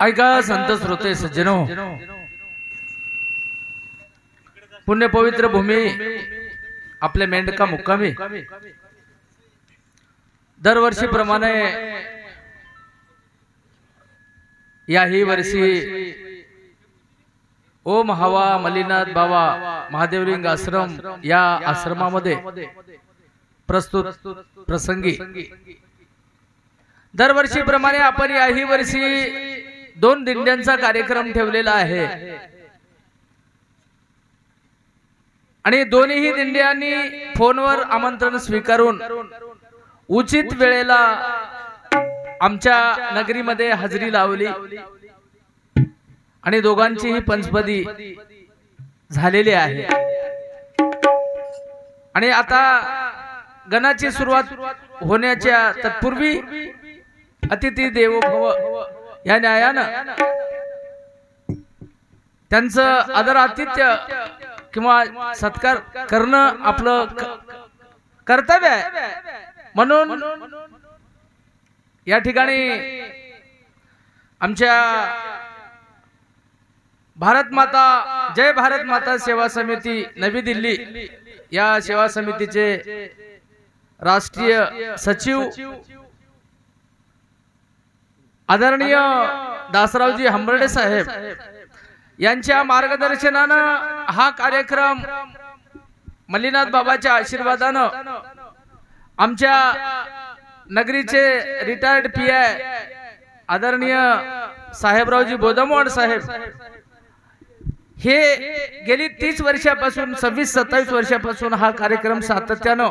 ऐका संत श्रोते सज्जनो, पुण्य पवित्र भूमी आपले मेंढका मुक्कामी दरवर्षीप्रमाणे याही वर्षी ओम हवा मलिनाथ बाबा महादेवलिंग आश्रम या आश्रमामध्ये प्रस्तुत प्रसंगी दरवर्षीप्रमाणे आपण याही वर्षी 2 दिंड्यांचा कार्यक्रम ठेवलेला आहे आणि दोन्ही दिंड्यांनी फोनवर आमंत्रण स्वीकारून उचित वेळेला आमच्या नगरीमध्ये हजेरी लावली आणि दोघांचीही पंचपदी झालेली आहे। आणि आता गणाची सुरुवात होण्याच्या तत्पूर्वी अतिथी देवो भव या न्यायानं त्यांचं आदरातिथ्य किंवा सत्कार करणं आपलं कर्तव्य आहे। म्हणून या ठिकाणी आमच्या भारत माता जय भारत माता सेवा समिती नवी दिल्ली या सेवा समितीचे राष्ट्रीय सचिव आदरणीय दासरावजी हंबर्डे साहेब यांच्या मार्गदर्शनानं हा कार्यक्रम मल्लीनाथ बाबाच्या आशीर्वादानं आमच्या नगरीचे रिटायर्ड पीआय आदरणीय साहेबरावजी बोधमवाड साहेब हे गेली 30 वर्षापासून 26-27 वर्षापासून हा कार्यक्रम सातत्यानं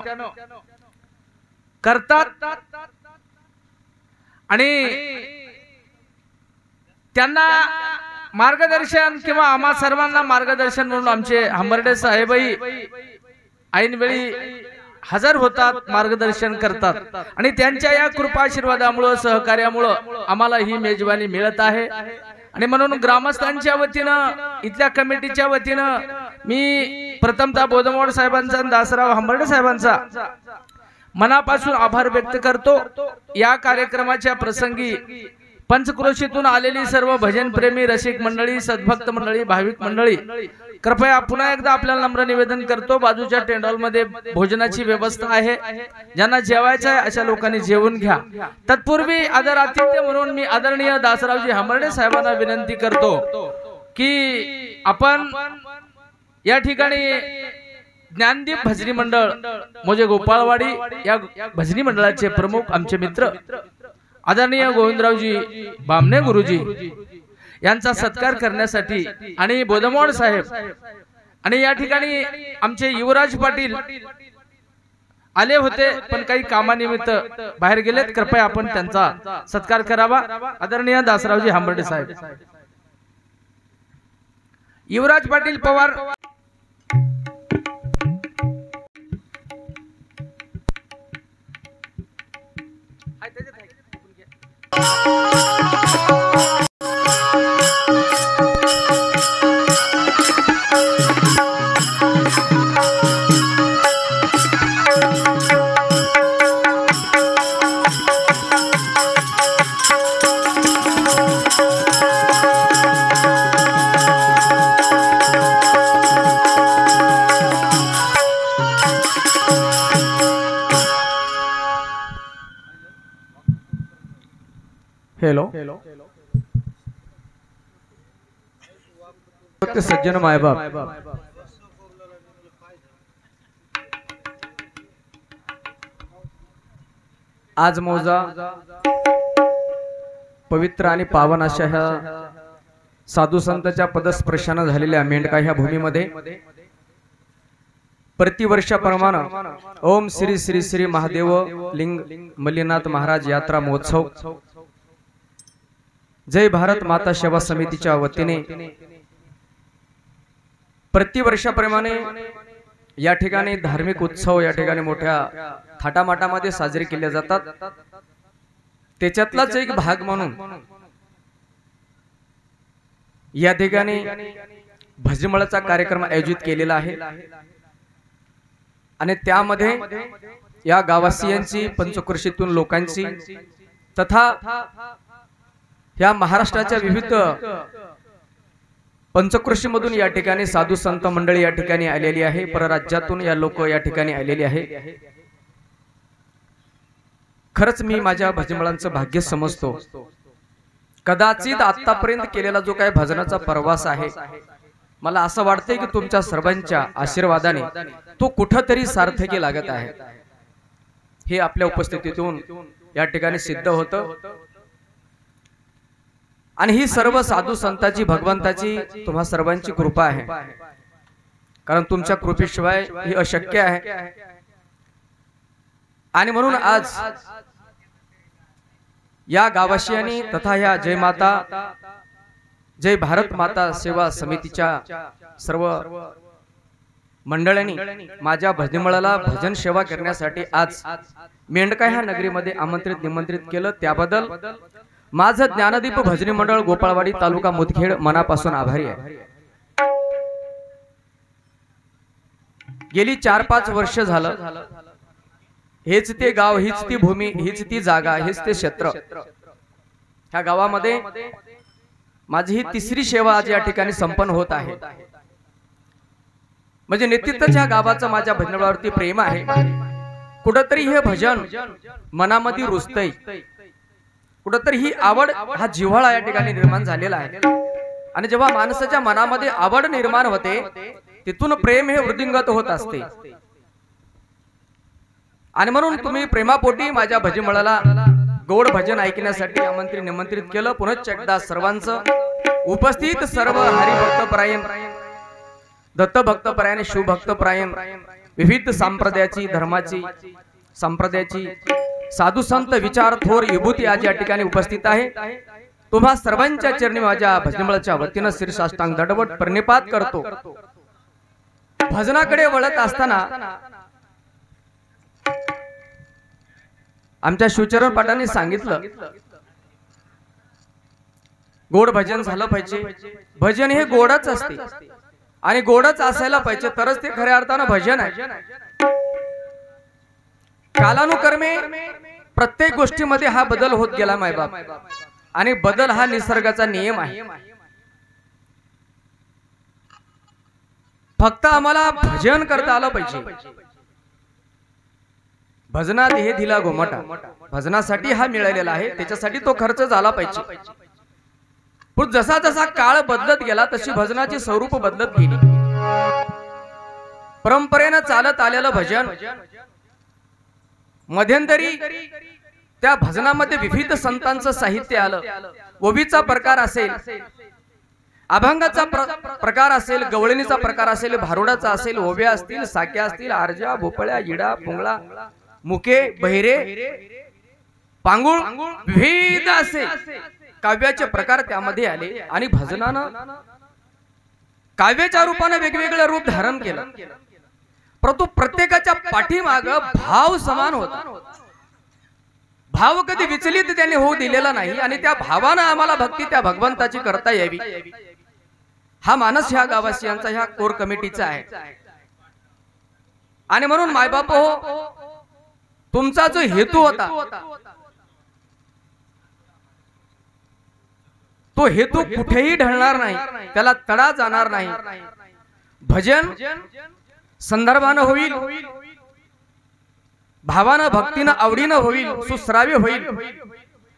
करतात आणि त्यांना मार्गदर्शन किंवा आम्हा सर्वांना मार्गदर्शन म्हणून आमचे हंबर्डे साहेबही ऐनवेळी हजर होतात, मार्गदर्शन करतात आणि त्यांच्या या कृपा आशीर्वादामुळे सहकार्यामुळे आम्हाला ही मेजवानी मिळत आहे। आणि म्हणून ग्रामस्थांच्या वतीनं इथल्या कमिटीच्या वतीनं मी प्रथमतः बोधमवाड साहेबांचा दासराव हंबर्डे साहेबांचा मनापासून आभार व्यक्त करतो। या कार्यक्रमाच्या प्रसंगी पंचक्रोशीतून आलेली सर्व भजन प्रेमी रसिक मंडळी सद्भक्त मंडळी भाविक मंडळी कृपया पुन्हा एकदा आपल्याला नम्र निवेदन करतो, बाजूच्या टेंट हॉल मध्ये भोजनाची व्यवस्था आहे, ज्यांना जेवायचं आहे अशा लोकांनी जेवून घ्या। तत्पूर्वी आदरातिथ्य म्हणून मी आदरणीय दासरावजी हंबर्डे साहेबांना विनंती करतो की आपण या ठिकाणी ज्ञानदीप भजनी मंडळ मोजे गोपाळवाडी या भजनी मंडळाचे प्रमुख आमचे मित्र आदरणीय गोविंदरावजी बामणे गुरुजी यांचा सत्कार करण्यासाठी आणि बोधमोड साहेब आणि या ठिकाणी आमचे युवराज पाटील आले होते पण काही कामानिमित्त बाहेर गेलेत। कृपया आपण त्यांचा सत्कार करावा। आदरणीय दासरावजी हांबर्डे साहेब, युवराज पाटील पवार, हेलो सज्जन मायबाप, आज मोजा पवित्र आणि पावन अशा ह्या साधू संतांच्या पदस्पर्शाने झालेल्या मेंढका ह्या भूमीमध्ये प्रतिवर्षाप्रमाणे ओम श्री श्री श्री महादेव लिंग मल्लीनाथ महाराज यात्रा महोत्सव जय भारत माता सेवा समितीच्या वतीने प्रतिवर्षाप्रमाणे या ठिकाणी धार्मिक उत्सव या ठिकाणी मोठ्या थाटामाटामध्ये साजरे केले जातात। त्याच्यातलाच एक भाग म्हणून या ठिकाणी भजमळाचा कार्यक्रम आयोजित केलेला आहे आणि त्यामध्ये या गावासियांची पंचक्रोशीतून लोकांची तथा या महाराष्ट्राच्या विविध पंचक्रोशी मधून या ठिकाणी साधू संत मंडळी या ठिकाणी आलेली आहे। परराज्यातून या लोक या ठिकाणी आलेली आहे। खरंच मी माझ्या भजमळांचं भाग्य समजतो। कदाचित आतापर्यंत केलेला जो काही भजनाचा प्रवास आहे मला असं वाटतंय की तुमच्या सर्वांच्या आशीर्वादाने तो कुठेतरी सार्थकी लागत आहे। हे आपल्या उपस्थितीतून या ठिकाणी सिद्ध होतं आणि ही सर्व साधू संतांची भगवंताची तुम्हा सर्वांची कृपा आहे, कारण तुमच्या कृपेशिवाय ही अशक्य आहे। आणि म्हणून आज या गावाशियांनी तथा या जय माता जय भारत माता सेवा समितीच्या सर्व मंडळांनी माझ्या भजनीमळाला भजन सेवा करण्यासाठी आज मेंढका ह्या नगरीमध्ये आमंत्रित निमंत्रित केलं। त्याबद्दल माझं ज्ञानदीप भजनी मंडळ गोपाळवाडी तालुका मुदखेड मनापासून आभारी आहे। गेली 4-5 वर्ष झालं हेच ते गाव, हीच ती भूमी, हीच ती जागा, हेच ते क्षेत्र। ह्या गावामध्ये माझी ही तिसरी सेवा आज या ठिकाणी संपन्न होत आहे। म्हणजे निश्चितच ह्या गावाचं माझ्या भजनावरती प्रेम आहे। कुठेतरी हे भजन मनामध्ये रुजतंय, कुठेतरी ही आवड हा जिव्हाळा या ठिकाणी निर्माण झालेला आहे। आणि जेव्हा माणसाच्या मनामध्ये आवड निर्माण होते तिथून प्रेम हे वृद्धिंगत होत असते। आणि म्हणून तुम्ही प्रेमापोटी माझ्या भजनमळाला गोड भजन ऐकण्यासाठी आमंत्रित निमंत्रित केलं। पुनश्च एकदा सर्वांचं उपस्थित सर्व हरिभक्तपरायण, दत्तभक्तपरायण, शिवभक्तपरायण, विविध संप्रदायाची, धर्माची, संप्रदायाची साधू संत विचार थोर विभूती आज या ठिकाणी उपस्थित आहे। तुम्हा सर्वांच्या चरणी माझ्या भजनमळाच्या वतीने शीर्षाष्टांग दंडवत प्रणिपात करतो। भजनाकडे वळत असताना आमच्या शिवचरण पाटांनी सांगितलं गोड भजन झालं पाहिजे। भजन हे गोडच असते आणि गोडच असायला पाहिजे तरच ते खऱ्या अर्थानं भजन आहे। कालानुक्रमे प्रत्येक गोष्टीमध्ये हा बदल होत गेला मायबाप, आणि बदल हा निसर्गाचा नियम आहे। फक्त आम्हाला भजन करता आलं पाहिजे। भजनात हे दिला गोमाटा, भजनासाठी हा मिळालेला आहे, त्याच्यासाठी तो खर्च झाला पाहिजे। पण जसा जसा काळ बदलत गेला तशी भजनाची स्वरूप बदलत गेली. परंपरेनं चालत आलेलं भजन मध्यंतरी त्या भजनामध्ये विविध संतांचं साहित्य आलं. ओवीचा प्रकार असेल, अभंगाचा प्रकार असेल, गवळणीचा प्रकार असेल, भारुडाचा असेल, ओव्या असतील, साक्या असतील, आरजा, भोपळ्या, इडा, पुंगळा, मुके, बहिरे, पांगुळ, विविध असे काव्याचे प्रकार त्यामध्ये आले. आणि भजनानं काव्याच्या रूपाने वेगवेगळं रूप धारण केलं. परंतु प्रत्येकाच्या पाठीमाग भाव समान होता. भाव कधी विचलित त्याने होऊ दिलेला नाही. आणि त्या भावानं आम्हाला भक्ती त्या भगवंताची करता यावी, हा मानस ह्या गावासियांचा, ह्या कोर कमिटीचा आहे. आणि म्हणून मायबाप हो, तुमचा जो हेतू होता तो हेतू कुठेही ढळणार नाही, त्याला तडा जाणार नाही. भजन संदर्भानं होईल, भावानं, भक्तीनं, आवडीनं होईल, सुश्राव्य होईल,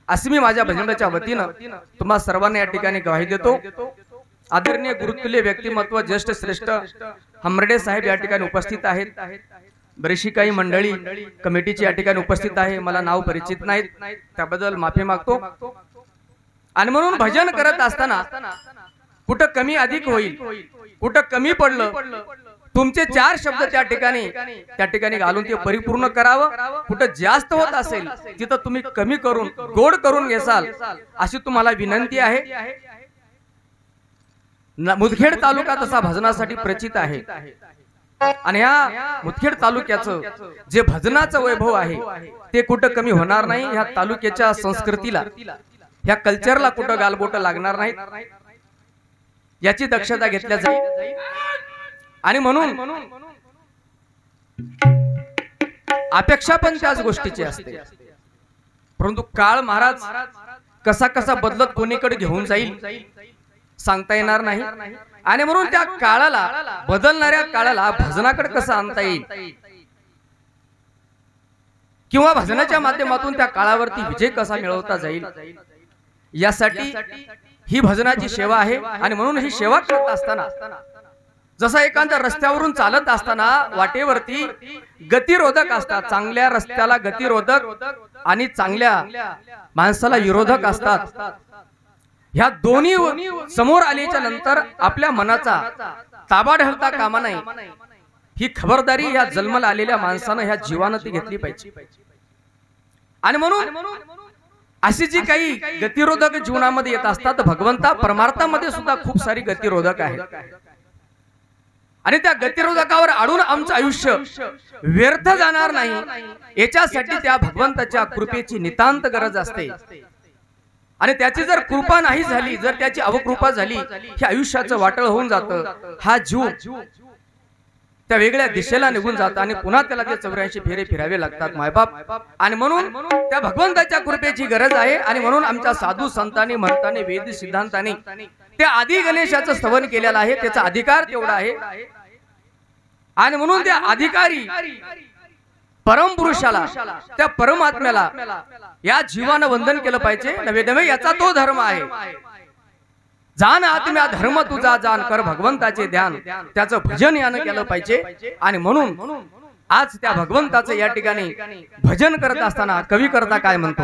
असे मी माझ्या भजनाच्या वतीनं तुम्हा सर्वांना या ठिकाणी ग्वाही देतो. आदरणीय गुरुतुल्य व्यक्तिमत्व, ज्येष्ठ श्रेष्ठ हंबर्डे साहेब या ठिकाणी उपस्थित आहेत. बरीचशी काही मंडळी कमिटीची या ठिकाणी उपस्थित आहे. मला नाव परिचित नाहीत, त्याबद्दल माफी मागतो. आणि म्हणून भजन करत असताना कुठं कमी अधिक होईल, कुठं कमी पडलं, तुमचे 4 शब्द त्या ठिकाणी घालून ते परिपूर्ण करावं. कुठं जास्त होत असेल तिथं तुम्ही कमी करून गोड करून घेसाल, अशी तुम्हाला विनंती आहे. मुदखेड तालुका तसा भजनासाठी प्रचित आहे. आणि ह्या मुदखेड तालुक्याचं जे भजनाचं वैभव आहे ते कुठं कमी होणार नाही. ह्या तालुक्याच्या संस्कृतीला, ह्या कल्चरला कुठं गालबोट लागणार नाही, याची दक्षता घेतल्या जाईल. आणि म्हणून अपेक्षा पण त्याच गोष्टीची असते. परंतु काळ महाराज कसा कसा बदलत कोणीकडे घेऊन जाईल सांगता येणार नाही. आणि म्हणून त्या काळाला, बदलणाऱ्या काळाला भजनाकडे कसं आणता येईल, किंवा भजनाच्या माध्यमातून त्या काळावरती विजय कसा मिळवता जाईल, यासाठी ही भजनाची सेवा आहे. आणि म्हणून ही सेवा करत असताना, जसा एखाद्या रस्त्यावरून चालत असताना वाटेवरती गतिरोधक असतात, चांगल्या रस्त्याला गतिरोधक आणि चांगल्या माणसाला विरोधक असतात. ह्या दोन्ही समोर आल्याच्या नंतर आपल्या मनाचा ताबा ढळता कामा नये, ही खबरदारी ह्या जन्माला आलेल्या माणसानं, ह्या जीवानं ती घेतली पाहिजे. आणि म्हणून अशी जी काही गतिरोधक जीवनामध्ये येत असतात, भगवंता परमार्थामध्ये सुद्धा खूप सारी गतिरोधक आहेत. आणि त्या गतिरोधकावर अडून आमचं आयुष्य व्यर्थ जाणार नाही, याच्यासाठी त्या भगवंताच्या कृपेची नितांत गरज असते. आणि त्याची जर कृपा नाही झाली, जर त्याची अवकृपा झाली, हे आयुष्याचं वाटळ होऊन जातं. हा जीव त्या वेगळ्या दिशेला निघून जात आणि पुन्हा त्याला ते 84 फेरे फिरावे लागतात मायबाप. आणि म्हणून त्या भगवंताच्या कृपेची गरज आहे. आणि म्हणून आमच्या साधू संतांनी, महंतांनी, वेद सिद्धांतांनी त्या आदि गणेशाचं स्तवन केलेलं आहे, त्याचा अधिकार तेवढा आहे. आणि म्हणून त्या अधिकारी परमपुरुषाला, त्या परमात्म्याला या जीवानं वंदन केलं पाहिजे. नव्हे नव्हे याचा तो धर्म आहे. जाण आत्म्या धर्म तुझा जाण, कर भगवंताचे ध्यान, त्याचं भजन यानं केलं पाहिजे. आणि म्हणून आज त्या भगवंताचं या ठिकाणी भजन करत असताना कवी करता काय म्हणतो,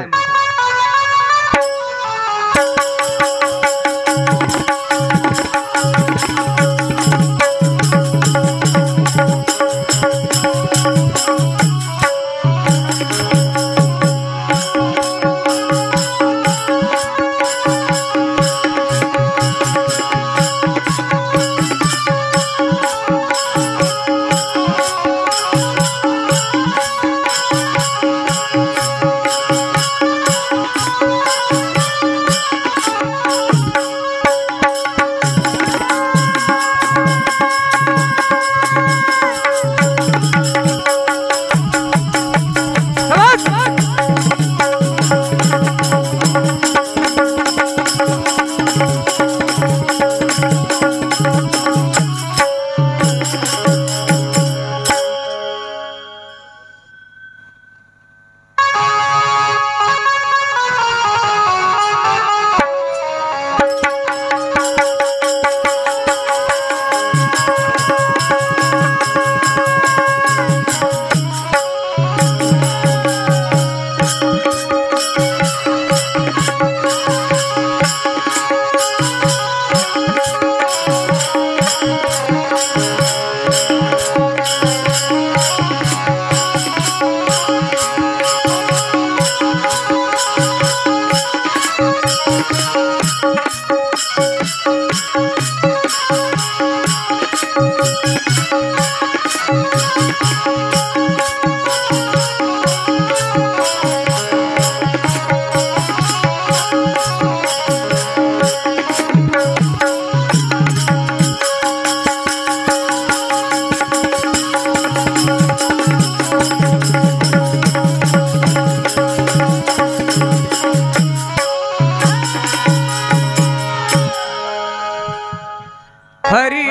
हरी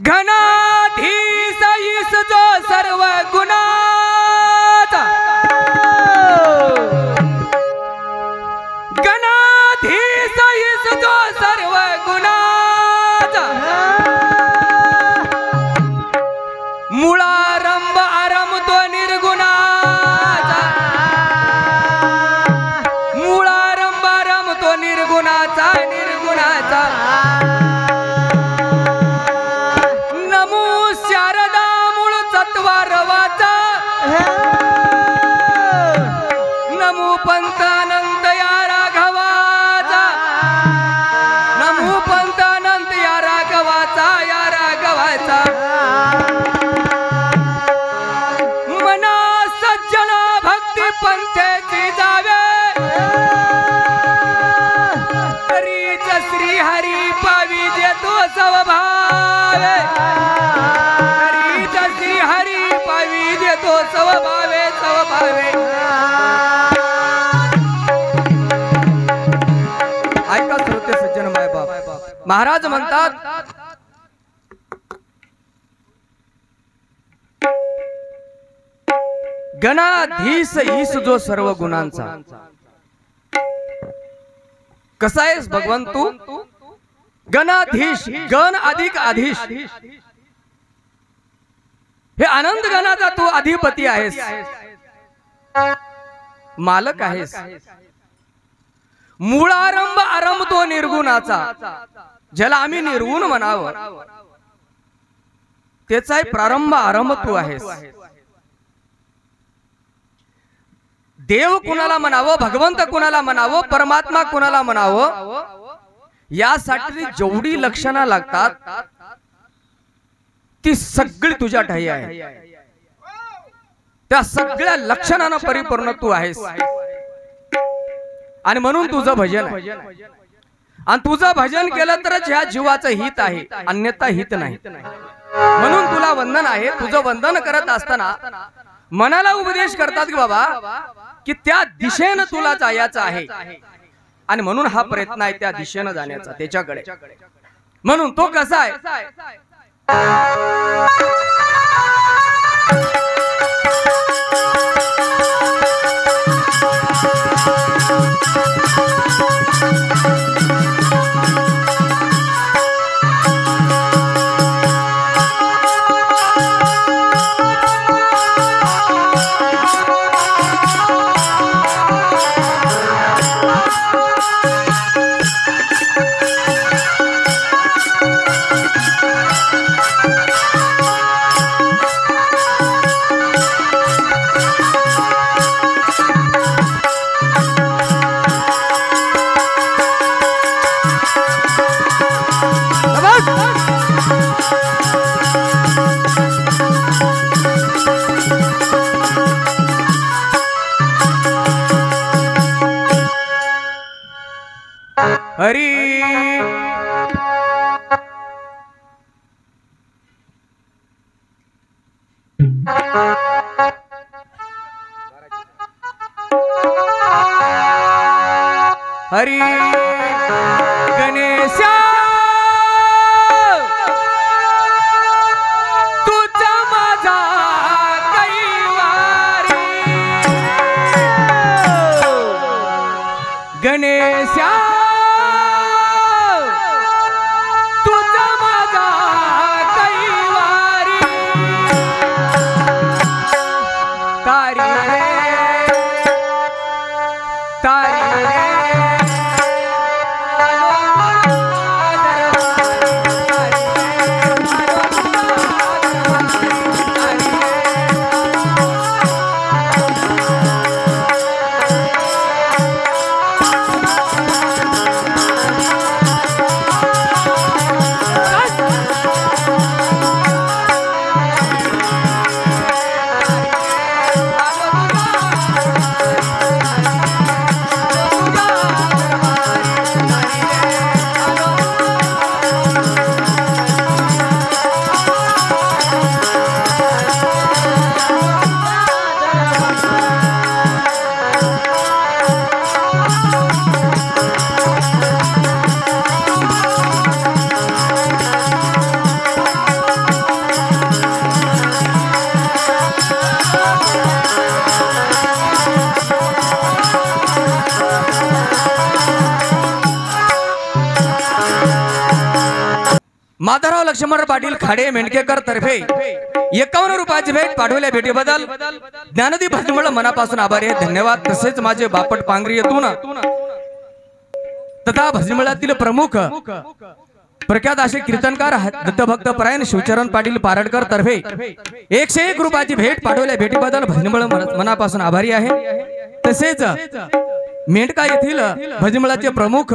घनाधीश ईश जो सर्व गुणाचा, घनाधीश ईश जो सर्व गुणाचा, मुळारंभ आरंभ तो निर्गुणाचा, मुळारंभ आरंभ तो निर्गुणाचा, निर्गुणाचा. नमो शारदा मूळ तत्वारवाचा, नमो पंत अनंत या राघवाचा, नमो पंत अनंत या राघवाचा, या राघवाचा. मना सज्जना भक्ती पंथेची जावे, हरीच श्री हरी पावी देतो स्वभावे, हरीच श्री हरी पावी देतो स्वभावे, स्वभावे. ऐका श्रोते सज्जन मायबाप, महाराज म्हणतात गणाधीश ईश जो सर्व गुणांचा. कसा आहेस भगवान तू? गणाधीश, गण अधिक आधीश. हे आनंद गणाचा तू अधिपती आहेस, मालक आहेस. मूळारंभ आरंभ तो निर्गुणाचा, ज्याला आम्ही निर्गुण म्हणावं त्याचा प्रारंभ आरंभ तू आहेस. देव कुणाला म्हणावं, भगवंत कुणाला म्हणावं, परमात्मा कुणाला म्हणावं, यासाठी जेवढी लक्षणं लागतात ती सगळी तुझ्या ठाई आहे. त्या सगळ्या लक्षणांना परिपूर्ण तू आहेस. आणि म्हणून तुझं भजन आहे. आणि तुझं भजन केलं तरच ह्या जीवाचं हित आहे, अन्यथा हित नाही. म्हणून तुला वंदन आहे. तुझं वंदन करत असताना मनाला उपदेश करतात की बाबा की त्या दिशेनं तुला जायचं आहे. आणि म्हणून हा प्रयत्न आहे त्या दिशेनं जाण्याचा, त्याच्याकडे. म्हणून तो कसा आहे? हरी हरी गणेशा तुझा माझा कैवारी गणेशा माधवराव लक्ष्मण पाटील खाडे मेंढकेकर तर्फे 51 रुपयाची भेट पाठवल्या भेटीबद्दल ज्ञानदीप भजनमंडळ मनापासून आभारी आहे, धन्यवाद। तसेच माझे बापट पांगरी येथून तथा भजनमंडळातील प्रमुख प्रख्यात असे कीर्तनकार दत्तभक्त परायण शिवचरण पाटील पारडकर तर्फे 101 रुपयाची भेट पाठवल्या भेटीबद्दल भजनमंडळ मनापासून आभारी आहे। तसेच मेंढका येथील भजनमंडळाचे प्रमुख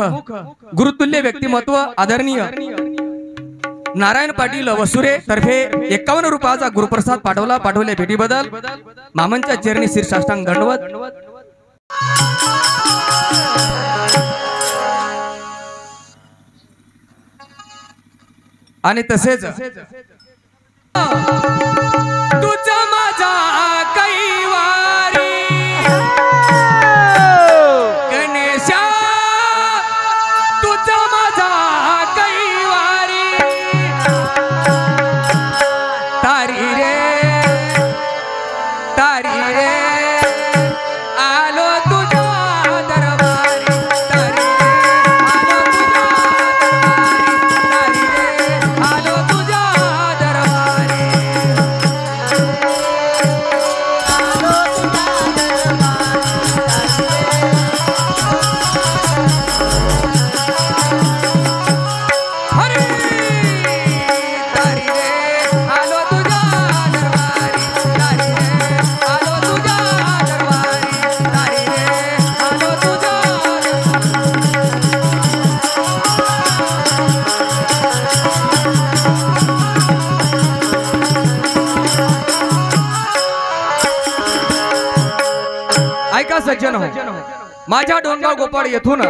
गुरुतुल्य व्यक्तिमत्व आदरणीय नारायण पाटील वसुरे तर्फे 51 रुपयाचा गुरुप्रसाद पाठवल्या भेटीबद्दल मामांच्या चरणी शीर्षाष्टांग दंडवत। आणि तसेच तुझा माझा कैवारी गणेशा, तुझा माझा कैवारी तारी रे आलो तुझ्या दरबारी, तारी रे आलो तुझ्या दरबारी, ऐका सज्जन हो, माझ्या डोंगराव गोपाळ येथून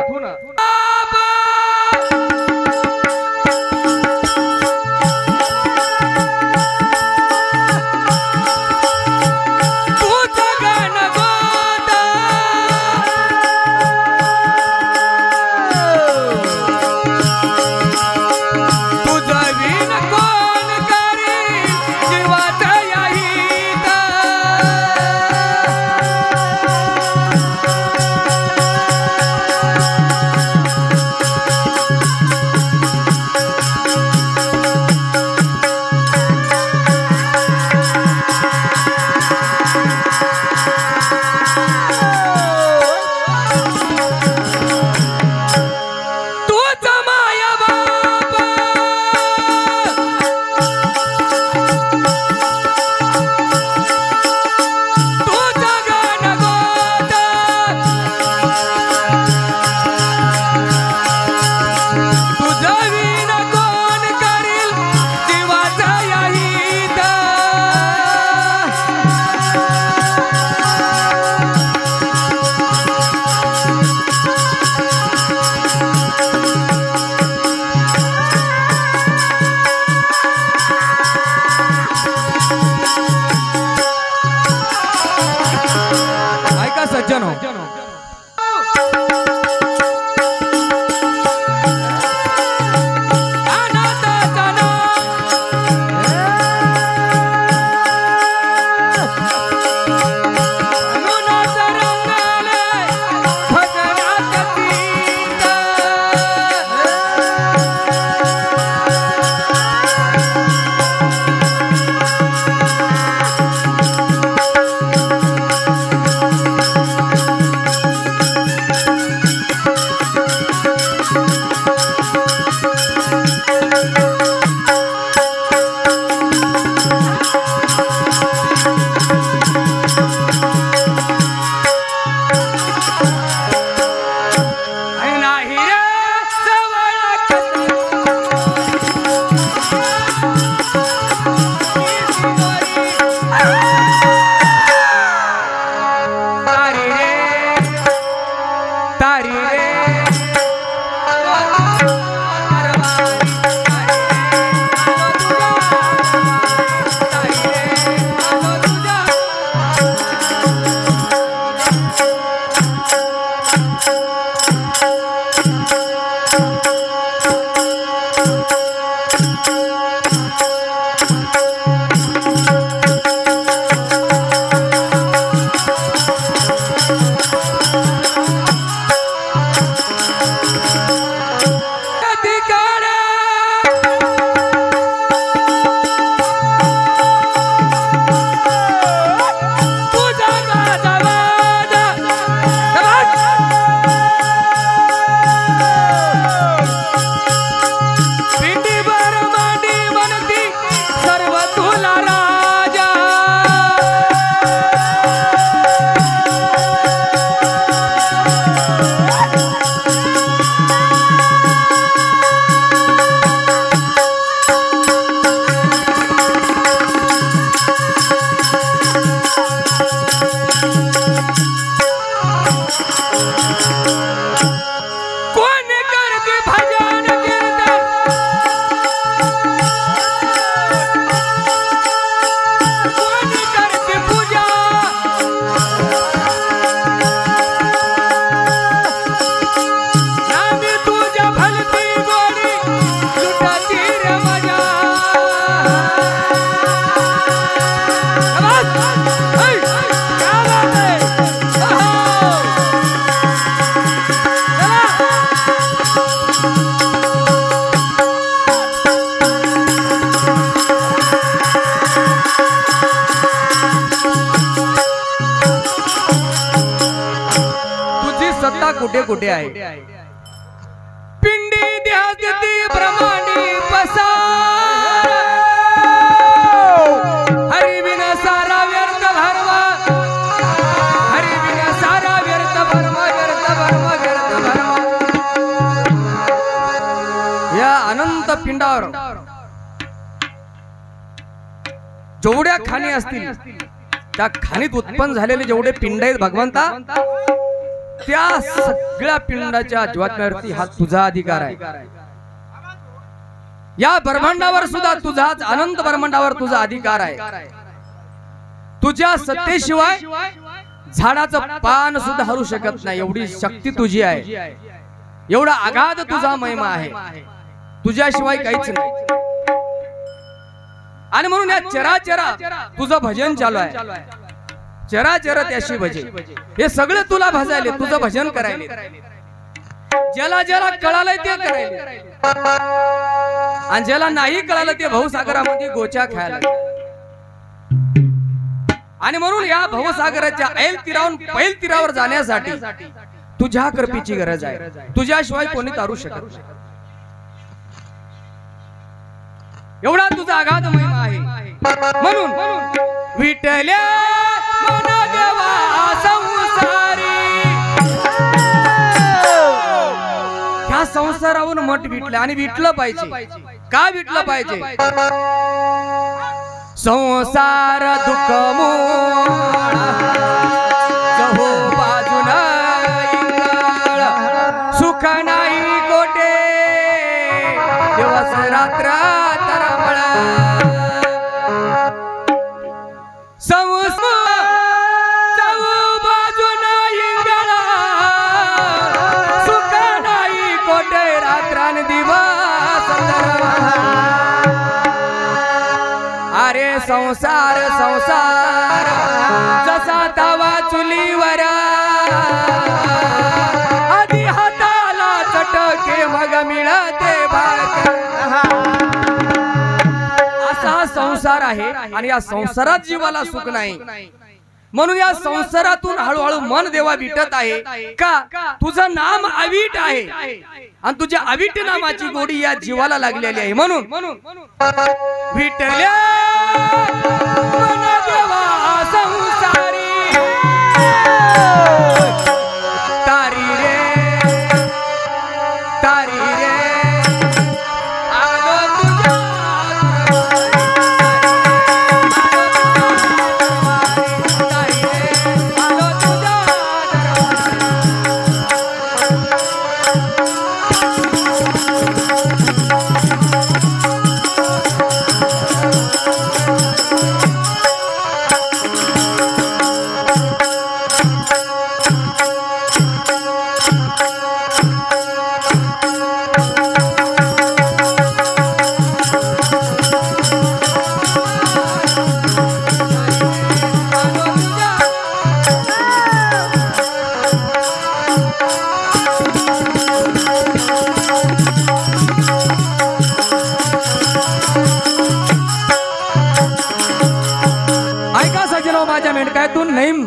कुठे आहे? पिंडी देहाती प्रमाणी पसार, हरी बिन सारा व्यर्थ भरम, हरी बिन सारा व्यर्थ भरम, व्यर्थ भरम, व्यर्थ भरम. या अनंत पिंडावर जेवढ्या खाणी असतील त्या खाणीत उत्पन्न झालेले जेवढे पिंड आहेत भगवंता, त्या सगळ्या पिंडाच्या जीवात्म्यावरती हा तुझा अधिकार आहे. या ब्रह्मांडावर सुद्धा तुझाच, अनंत ब्रह्मांडावर तुझा अधिकार आहे. तुझ्या सत्तेशिवाय झाडाचं पान सुद्धा हलू शकत नाही, एवढी शक्ती तुझी आहे. एवढा अगाध तुझा महिमा आहे, तुझ्याशिवाय काहीच नाही. आणि म्हणून या चराचरा तुझं भजन चालू आहे. चराचर त्याशी भजे, हे सगळे तुला भजायले, तुझं भजन करायले. ज्याला ज्याला कळालंय ते करायले, आणि ज्याला नाही कळालं ते भवसागरामध्ये गोच्या खायला. आणि म्हणून या भवसागराच्या ऐल तीरावरून पैल तीरावर जाण्यासाठी तुझ्या कृपेची गरज आहे. तुझ्याशिवाय कोणी तारू शकत नाही. एवढा तुझा अगाध महिमा आहे. म्हणून विठल्या मन देवा संसारी, ह्या संसारावरून मठ विटलं आणि विटलं पाहिजे. का विटलं पाहिजे? संसार दुःख चहो बाजून सुख नाही कोटे, दिवस रात्र तरमळ. सुख नाही कोटे रात्रान दिवस. अरे संसार संसार जसा तवा चुलीवर, आधी हाताला चटके मग मिळते भाकर. असा संसार आहे आणि या संसारात जीवाला सुख नाही. म्हणून या संसारातून हळूहळू मन देवा विटत आहे. का? तुझं नाम अवीट आहे आणि तुझ्या अवीट नामाची गोडी या जीवाला लागलेली आहे. म्हणून विटल्या मन देवा संसारी, तारी रे तारी रे आलो तुझ्या. माझ्या मेंढकातून नेम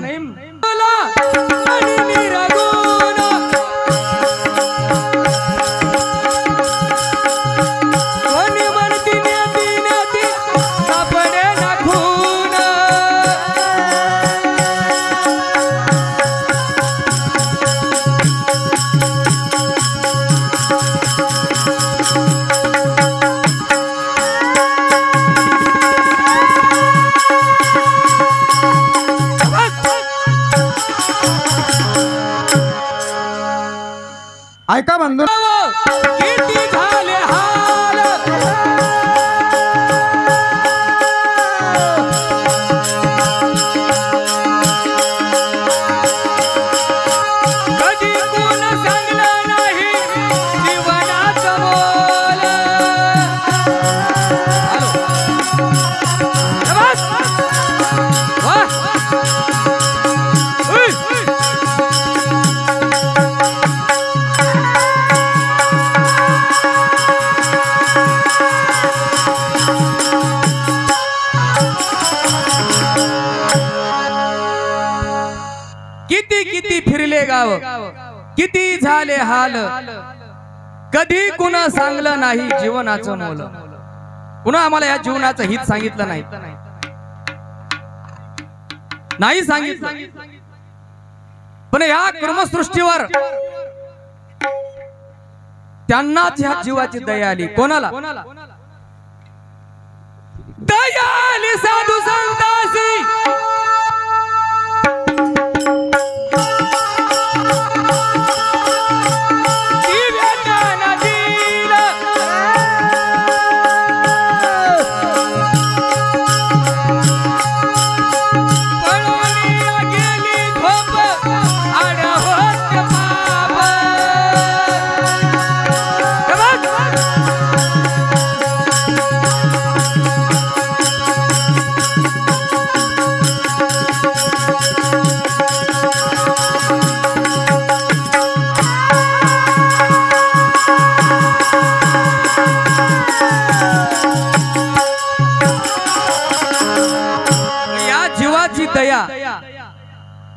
ऐका बंधू, किती झाले हाल, कधी कोण सांगलं नाही जीवनाचं मोल. किती किती फिरले गाव, किती झाले हाल कधी कुणा सांगलं नाही जीवनाचं मोल. पुन्हा आम्हाला या जीवनाचं हित सांगितलं नाही सांगितलं. पण या कर्मसृष्टीवर त्यांनाच ह्या जीवाची दया आली. कोणाला दया आली? साधू संतासी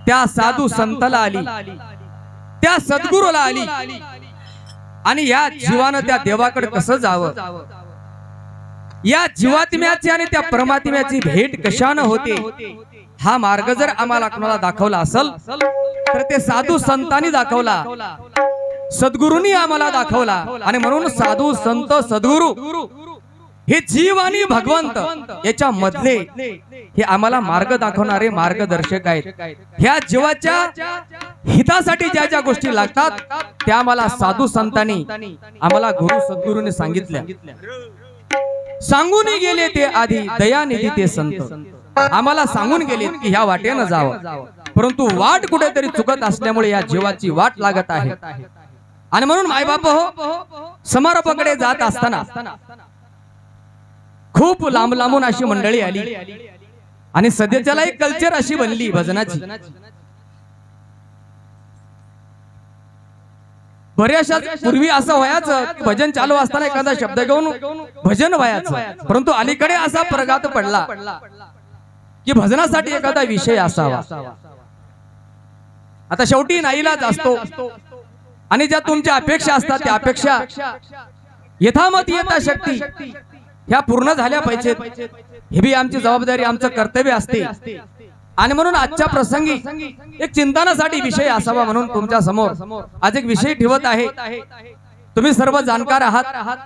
त्या साधू संताला आली, त्या सद्गुरूला आली. आणि या जीवानं त्या देवाकडे कसं जावं, या जीवात्म्याची आणि त्या परमात्म्याची भेट कशानं होते, हा मार्ग जर आम्हाला कोणाला दाखवला असेल तर ते साधू संतांनी दाखवला, सद्गुरूंनी आम्हाला दाखवला. आणि म्हणून साधू संत सद्गुरू हे जीव आणि भगवंत याच्या मधले हे आम्हाला मार्ग दाखवणारे मार्गदर्शक आहेत. ह्या जीवाच्या हितासाठी ज्या ज्या गोष्टी लागतात त्या आम्हाला साधू संतांनी आम्हाला गुरु सद्गुरूंनी सांगितल्या. सांगून गेले ते आधी दयानिधी ते संत, आम्हाला सांगून गेले की ह्या वाटेनं जावं. परंतु वाट कुठेतरी चुकत असल्यामुळे या जीवाची वाट लागत आहे. आणि म्हणून मायबाप हो, समारोपाकडे जात असताना खूप लांब लांबून अशी मंडळी आली आणि सध्याच्याला एक कल्चर अशी बनली भजनाची. बऱ्याचशा पूर्वी असं व्हायचं की भजन चालू असताना एखादा शब्द घेऊन भजन व्हायचं, परंतु अलीकडे असा प्रघात पडला की भजनासाठी एखादा विषय असावा. आता शेवटी नाईलाज असतो आणि ज्या तुमच्या अपेक्षा असतात त्या अपेक्षा यथामती यथाशक्ती ह्या पूर्ण झाल्या पाहिजेत. ही बी आमची जबाबदारी, आमचं कर्तव्य असते. आणि म्हणून आजच्या प्रसंगी एक चिंतनासाठी विषय असावा म्हणून तुमच्या समोर आज एक विषय ठेवत आहे. तुम्ही सर्व जाणकार आहात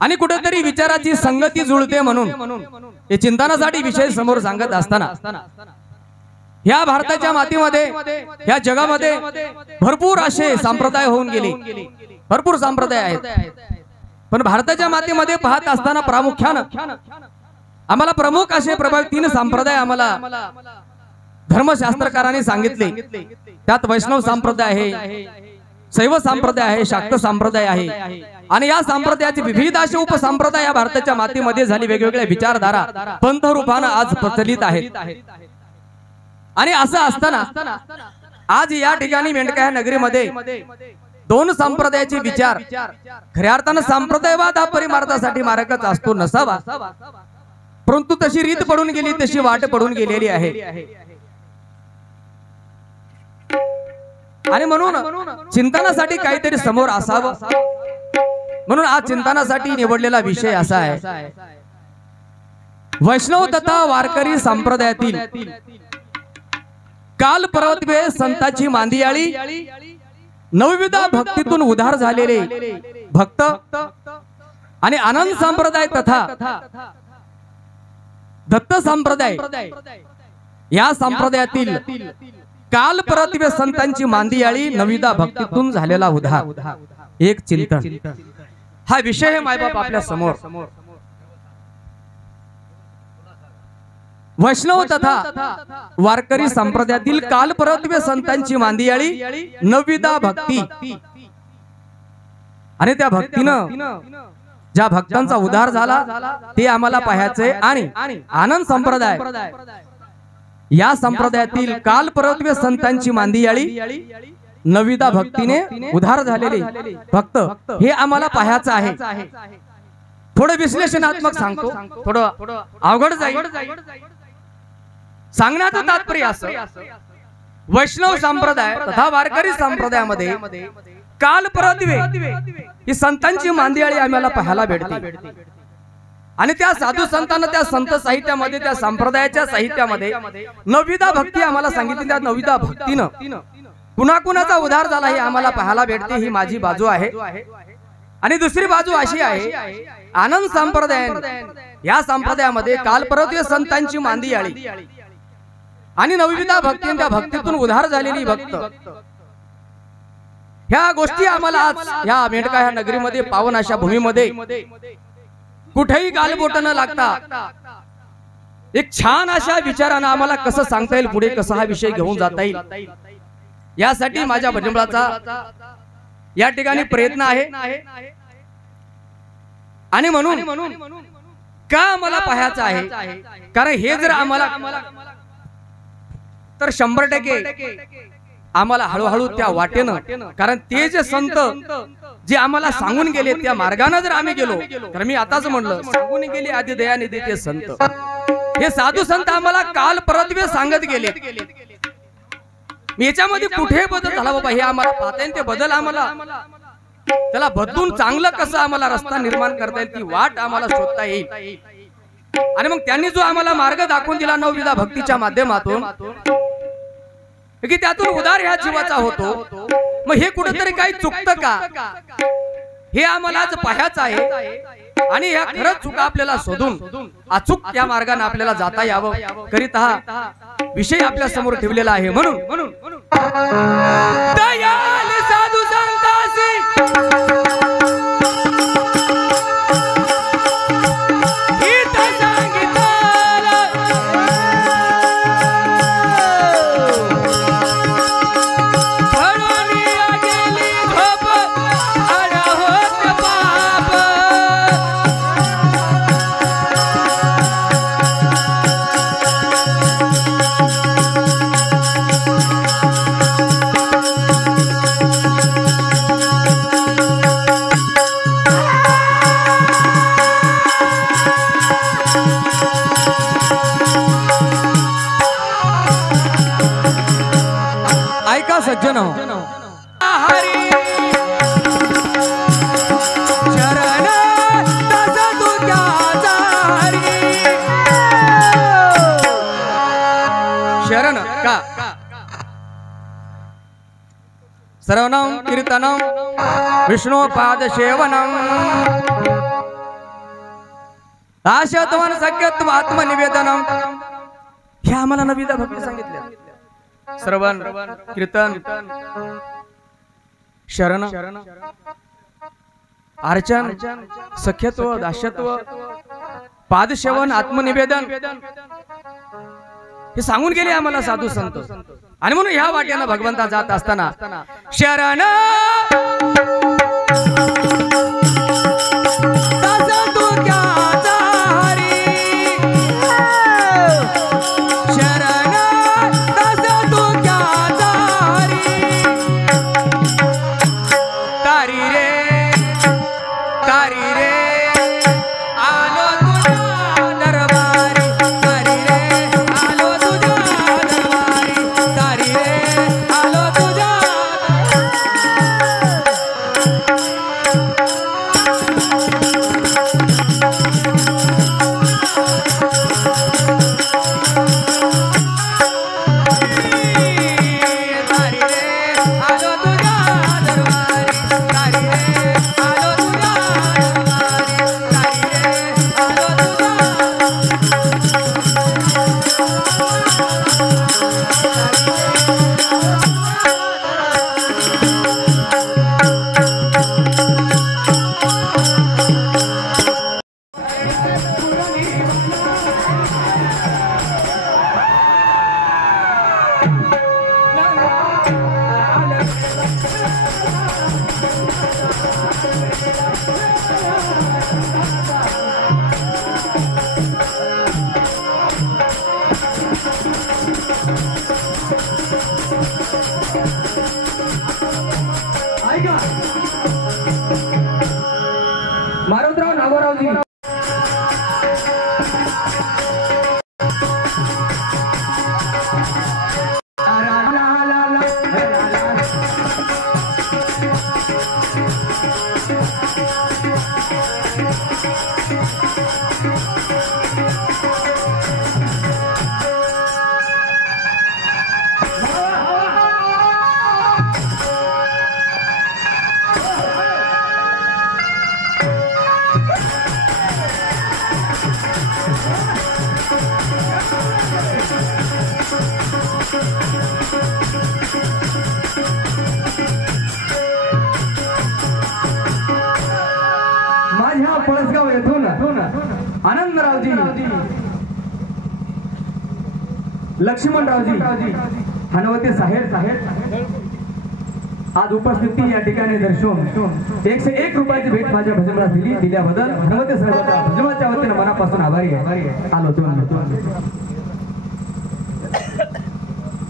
आणि कुठेतरी विचाराची संगती जुळते म्हणून हे चिंतनासाठी विषय समोर सांगत असताना ह्या भारताच्या मातीमध्ये, ह्या जगामध्ये भरपूर असे संप्रदाय होऊन गेले, भरपूर संप्रदाय आहेत. पण भारताच्या मातीमध्ये पाहत असताना प्रामुख्यानं आम्हाला प्रमुख असे प्रभावी 3 संप्रदाय आम्हाला धर्मशास्त्रकारांनी सांगितले. त्यात वैष्णव संप्रदाय आहे, शैव संप्रदाय आहे, शाक्त संप्रदाय आहे. आणि या संप्रदायाचे विविध असे उपसंप्रदाय या भारताच्या मातीमध्ये झाली. वेगवेगळ्या विचारधारा पंथ रूपानं आज प्रचलित आहेत. आणि असं असताना आज या ठिकाणी मेंढका या नगरीमध्ये 2 संप्रदायाचे विचार, खऱ्या अर्थानं संप्रदायवाद हा परिमार्गासाठी मार्गच असतो नसावा, परंतु तशी रीत पडून गेली, तशी वाट पडून गेलेली आहे. आणि म्हणून चिंतनासाठी काहीतरी समोर असावं म्हणून आज चिंतनासाठी निवडलेला विषय असा आहे, वैष्णव तथा वारकरी संप्रदायातील काल परत्वे संताची मांदियाळी, नवविधा भक्तीतून उद्धार झालेले भक्त आणि आनंद संप्रदाय तथा दत्त संप्रदाय या संप्रदायातील काल परत्वे संतांची मांदियाळी, नवविधा भक्तीतून झालेला उद्धार, एक चिंतन हा विषय आहे मायबाप आपल्या समोर. वैष्णव तथा वारकरी संप्रदायातील काल परत्वे संतांची मांदियाळी, नवविधा भक्ती आणि त्या भक्तीनं ज्या भक्तांचा उद्धार झाला ते आम्हाला पाहायचंय. आणि आनंद संप्रदाय या संप्रदायातील काल परत्वे संतांची मांदियाळी, नवविधा भक्तीने उद्धार झालेले भक्त हे आम्हाला पाहायचं आहे. थोडं विश्लेषणात्मक सांगतो, थोडं अवघड जाईल. सांगण्याचं तात्पर्य असं वैष्णव संप्रदाय तथा वारकरी संप्रदायामध्ये काल परद्वे ही संतांची मांदियाळी आम्हाला पाहायला भेटते आणि त्या साधू संतांना त्या संत साहित्यामध्ये त्या संप्रदायाच्या साहित्यामध्ये नवविधा भक्ती आम्हाला सांगितली। त्या नवविधा भक्तीनं कुणाकुणाचा उद्धार झाला हे आम्हाला पाहायला भेटते। ही माझी बाजू आहे आणि दुसरी बाजू अशी आहे आनंद संप्रदाय या संप्रदायामध्ये काल परद्वे संतांची मांदियाळी आणि नवविधा भक्ती त्या भक्तीतून उद्धार झालेली भक्त ह्या गोष्टी आम्हाला आज ह्या मेंढका ह्या नगरीमध्ये पावन अशा भूमीमध्ये कुठेही गालबोट न लागता एक छान अशा विचारानं आम्हाला कसं सांगता येईल पुढे कसा हा विषय घेऊन जाता येईल यासाठी माझ्या भजनमंडळाचा या ठिकाणी प्रयत्न आहे आणि म्हणून का आम्हाला पाहायचं आहे कारण हे जर आम्हाला तर 100% आम्हाला हळूहळू त्या वाटेनं कारण ते जे संत जे आम्हाला सांगून गेले त्या मार्गाने जर आम्ही गेलो तर मी आताच म्हणलं सांगून गेले आदि दयानिधी ते संत हे साधू संत आम्हाला काल परद्वे सांगत गेले। याच्यामध्ये कुठे बदल झाला बाबा हे आम्हाला पाहता येईल ते बदल आम्हाला त्याला बदलून चांगलं कसं आम्हाला रस्ता निर्माण करता येईल ती वाट आम्हाला शोधता येईल आणि मग त्यांनी जो आम्हाला मार्ग दाखवून दिला नवविधा भक्तीच्या माध्यमातून की त्यातून उद्धार ह्या जीवाचा होतो मग हे कुठेतरी काही चुकतं का हे आम्हाला आज पाहायचं आहे आणि ह्या खरंच चुका आपल्याला शोधून अचूक त्या मार्गाने आपल्याला जाता यावं करीत हा विषय आपल्या समोर ठेवलेला आहे। म्हणून दयाल साधू संतासी सज्जन हरी शरण तस तुझ्याचा हरी शरण का श्रवणं कीर्तनं विष्णु पाद सेवनं दाशत्वन सख्यत्व आत्मनिवेदनं हे आम्हाला नवविधा भक्ती सांगितल्या। श्रवण कीर्तन शरण अर्चन सख्यत्व दास्यत्व पादसेवन आत्मनिवेदन हे सांगून गेले आम्हाला साधू संत आणि म्हणून ह्या वाट्यानं भगवंता जात असताना शरण मारुतराव नागोरावजी माझ्या पळसगाव येथून आनंदरावजी लक्ष्मणरावजी हनवते साहेब आज उपस्थिती या ठिकाणी दर्शवून 101 रुपयाची भेट माझ्या भजनाला दिल्याबद्दल हनवते साहेबांच्या भजनाच्या वतीने मनापासून आभारी आहे. आलो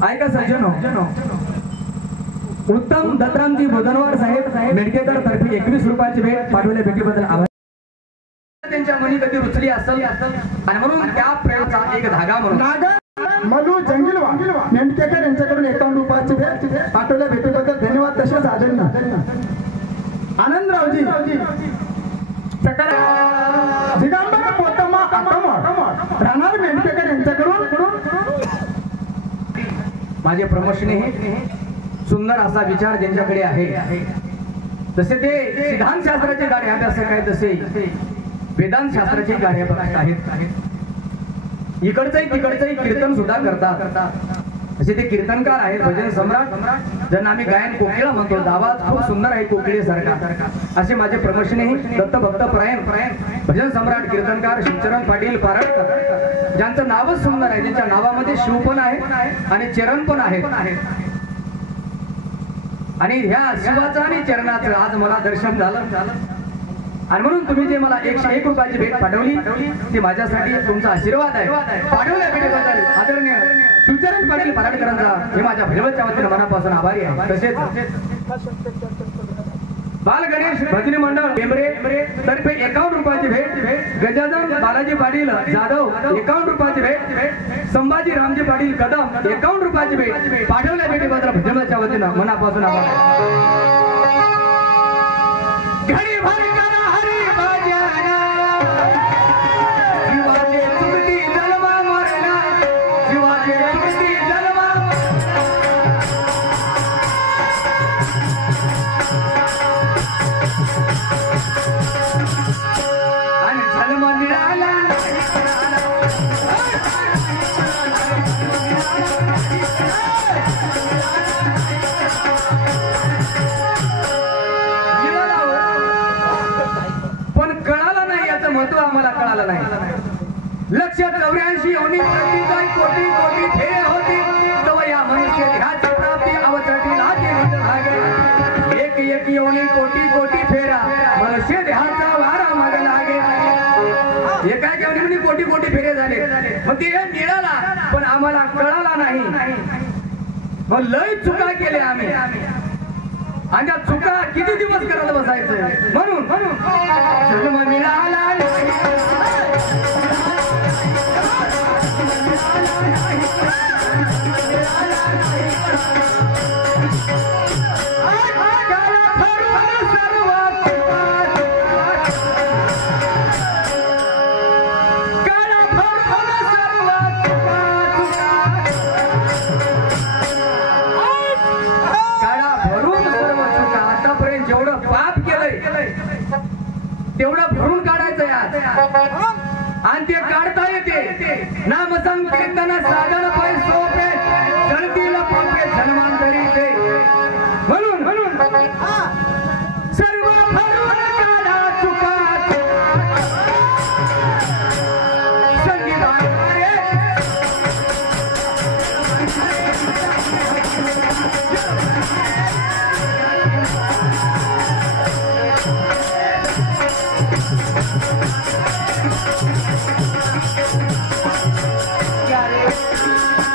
ऐका सज्जनो, उत्तम दत्तरामजी बोधनवार साहेब मेडकेकर तर्फे 21 रुपयाची भेट पाठवल्या भेटीबद्दल आभार. त्यांच्या मनी कधी रुचली असेल आणि म्हणून त्या प्रेमचा एक धागा म्हणून मलू जंगिलवा मेंढकेकर यांच्याकडून 51 रुपयाची भेट पाठवल्या भेटीबद्दल धन्यवाद. तसेच आनंदरावजी दिगंबर पोतमा राहणार मेंढकेकर यांच्याकडून माझे प्रमोशन हे सुंदर असा विचार ज्यांच्याकडे आहे, जसे ते सिद्धांत शास्त्राचे गाणे अभ्यासक आहेत तसे वेदांत शास्त्राचे गाणे आहेत. इकडचंही तिकडचंही कीर्तन सुद्धा करतात. असे ते कीर्तनकार आहेत, भजन सम्राट, ज्यांना आम्ही गायन कोकिळा म्हणतो. आवाज खूप सुंदर आहे कोकिळेसारखा. असे माझे प्रमोशनही दत्त भक्त परायण भजन सम्राट कीर्तनकार शिवचरण पाटील पारडकर, ज्यांचं नावच सुंदर आहे, ज्यांच्या नावामध्ये शिव पण आहे आणि चरण पण आहेत. आणि ह्या शिवाचं आणि चरणाचं आज मला दर्शन झालं आणि म्हणून तुम्ही जे मला 101 रुपयाची भेट पाठवली ती माझ्यासाठी तुमचा आशीर्वाद आहे. पाठवल्या भेटीबद्दल आदरणीय शिवचरण पाटील पारडकरांचा हे माझ्या भैरवच्या वतीने मनापासून आभारी आहे. तसेच बाल गणेश भजनी मंडळ टेंबरे तर्फे 51 रुपयाची भेट, गजानन बालाजी पाटील जाधव 51 रुपयाची भेट, संभाजी रामजी पाटील कदम 51 रुपयाची भेट पाठवल्या भेटीबद्दल भजनाच्या वतीनं मनापासून आभार. घडी भर करा हरी भजना, जीवाचे तुटती जन्मा मरणा, जीवाचे तुटती जन्मा आणि जन्म मिळाला महत्व आम्हाला कळालं नाही. 184 योनी कोटी कोटी फेरे होती तो या मनुष्य ध्याची प्राप्ती अवचटी लागे. एक योनी कोटी कोटी फेरा मनुष्य ध्याचा वारा माग लागे. एका योनी कोटी कोटी फेरे झाले, मग ते मिळाला पण आम्हाला कळाला नाही. मग लय चुका केल्या आम्ही आणि त्या चुका किती दिवस करत बसायचं. म्हणून जन्म मिळाला तेवढं भरून काढायचं आणि ते काढता येते. नाम संकीर्तन साधन पाय सोपे जळतील पापे जन्मांतरीचे. म्हणून सर्व भरून काढा चुका संगीताने Yeah.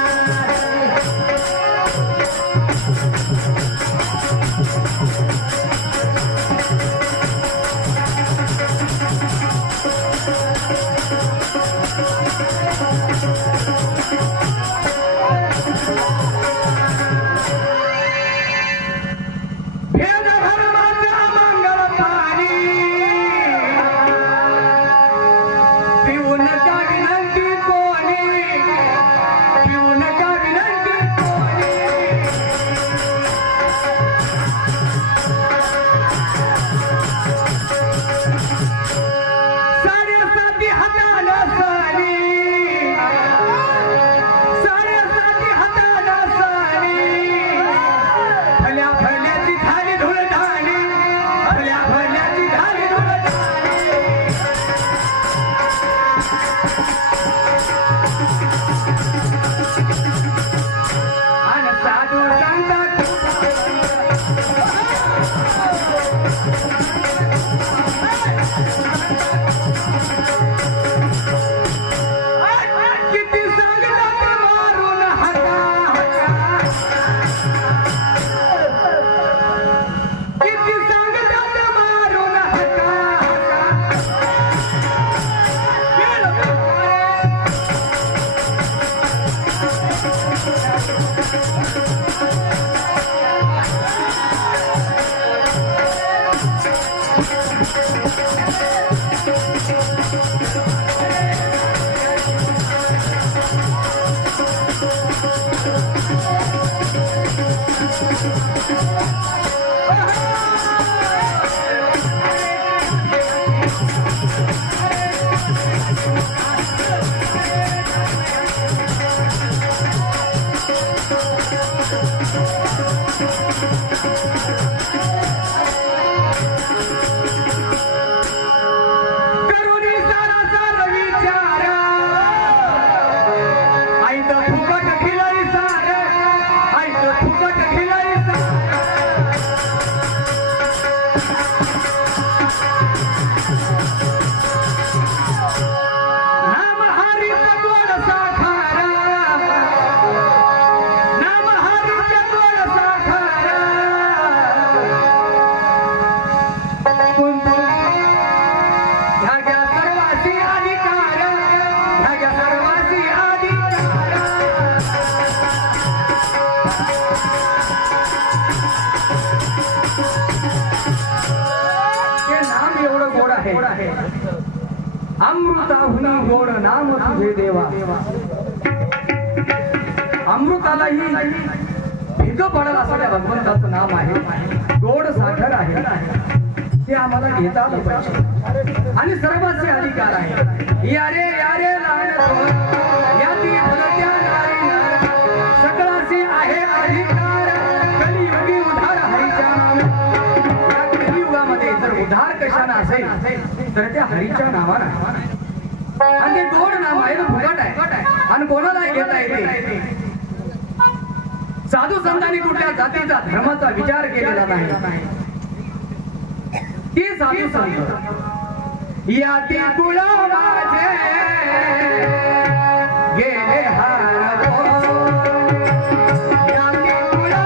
अमृताहून गोड नाम तुझे देवा. अमृतालाही भिग पडल असं त्या भगवंताचं नाम आहे. गोड साखर आहे ते आम्हाला घेता आलं पाहिजे आणि सर्वांचे अधिकार आहे. यारे यारे याती फुलत्या नारी नार सकळाचे आहे अधिकार. कलियुगी उधार हरीच्या नावे. या कलियुगामध्ये जर उधार कशाने असेल तर त्या हरीच्या नावानं. आणि ते गोड नाम आहे फुकट आहे आणि कोणाला घेता येते. साधू संतांनी कुठल्या जातीचा धर्माचा विचार केलेला नाही. ती साधू संत याती कुळा माझे गेले हार याती कुळा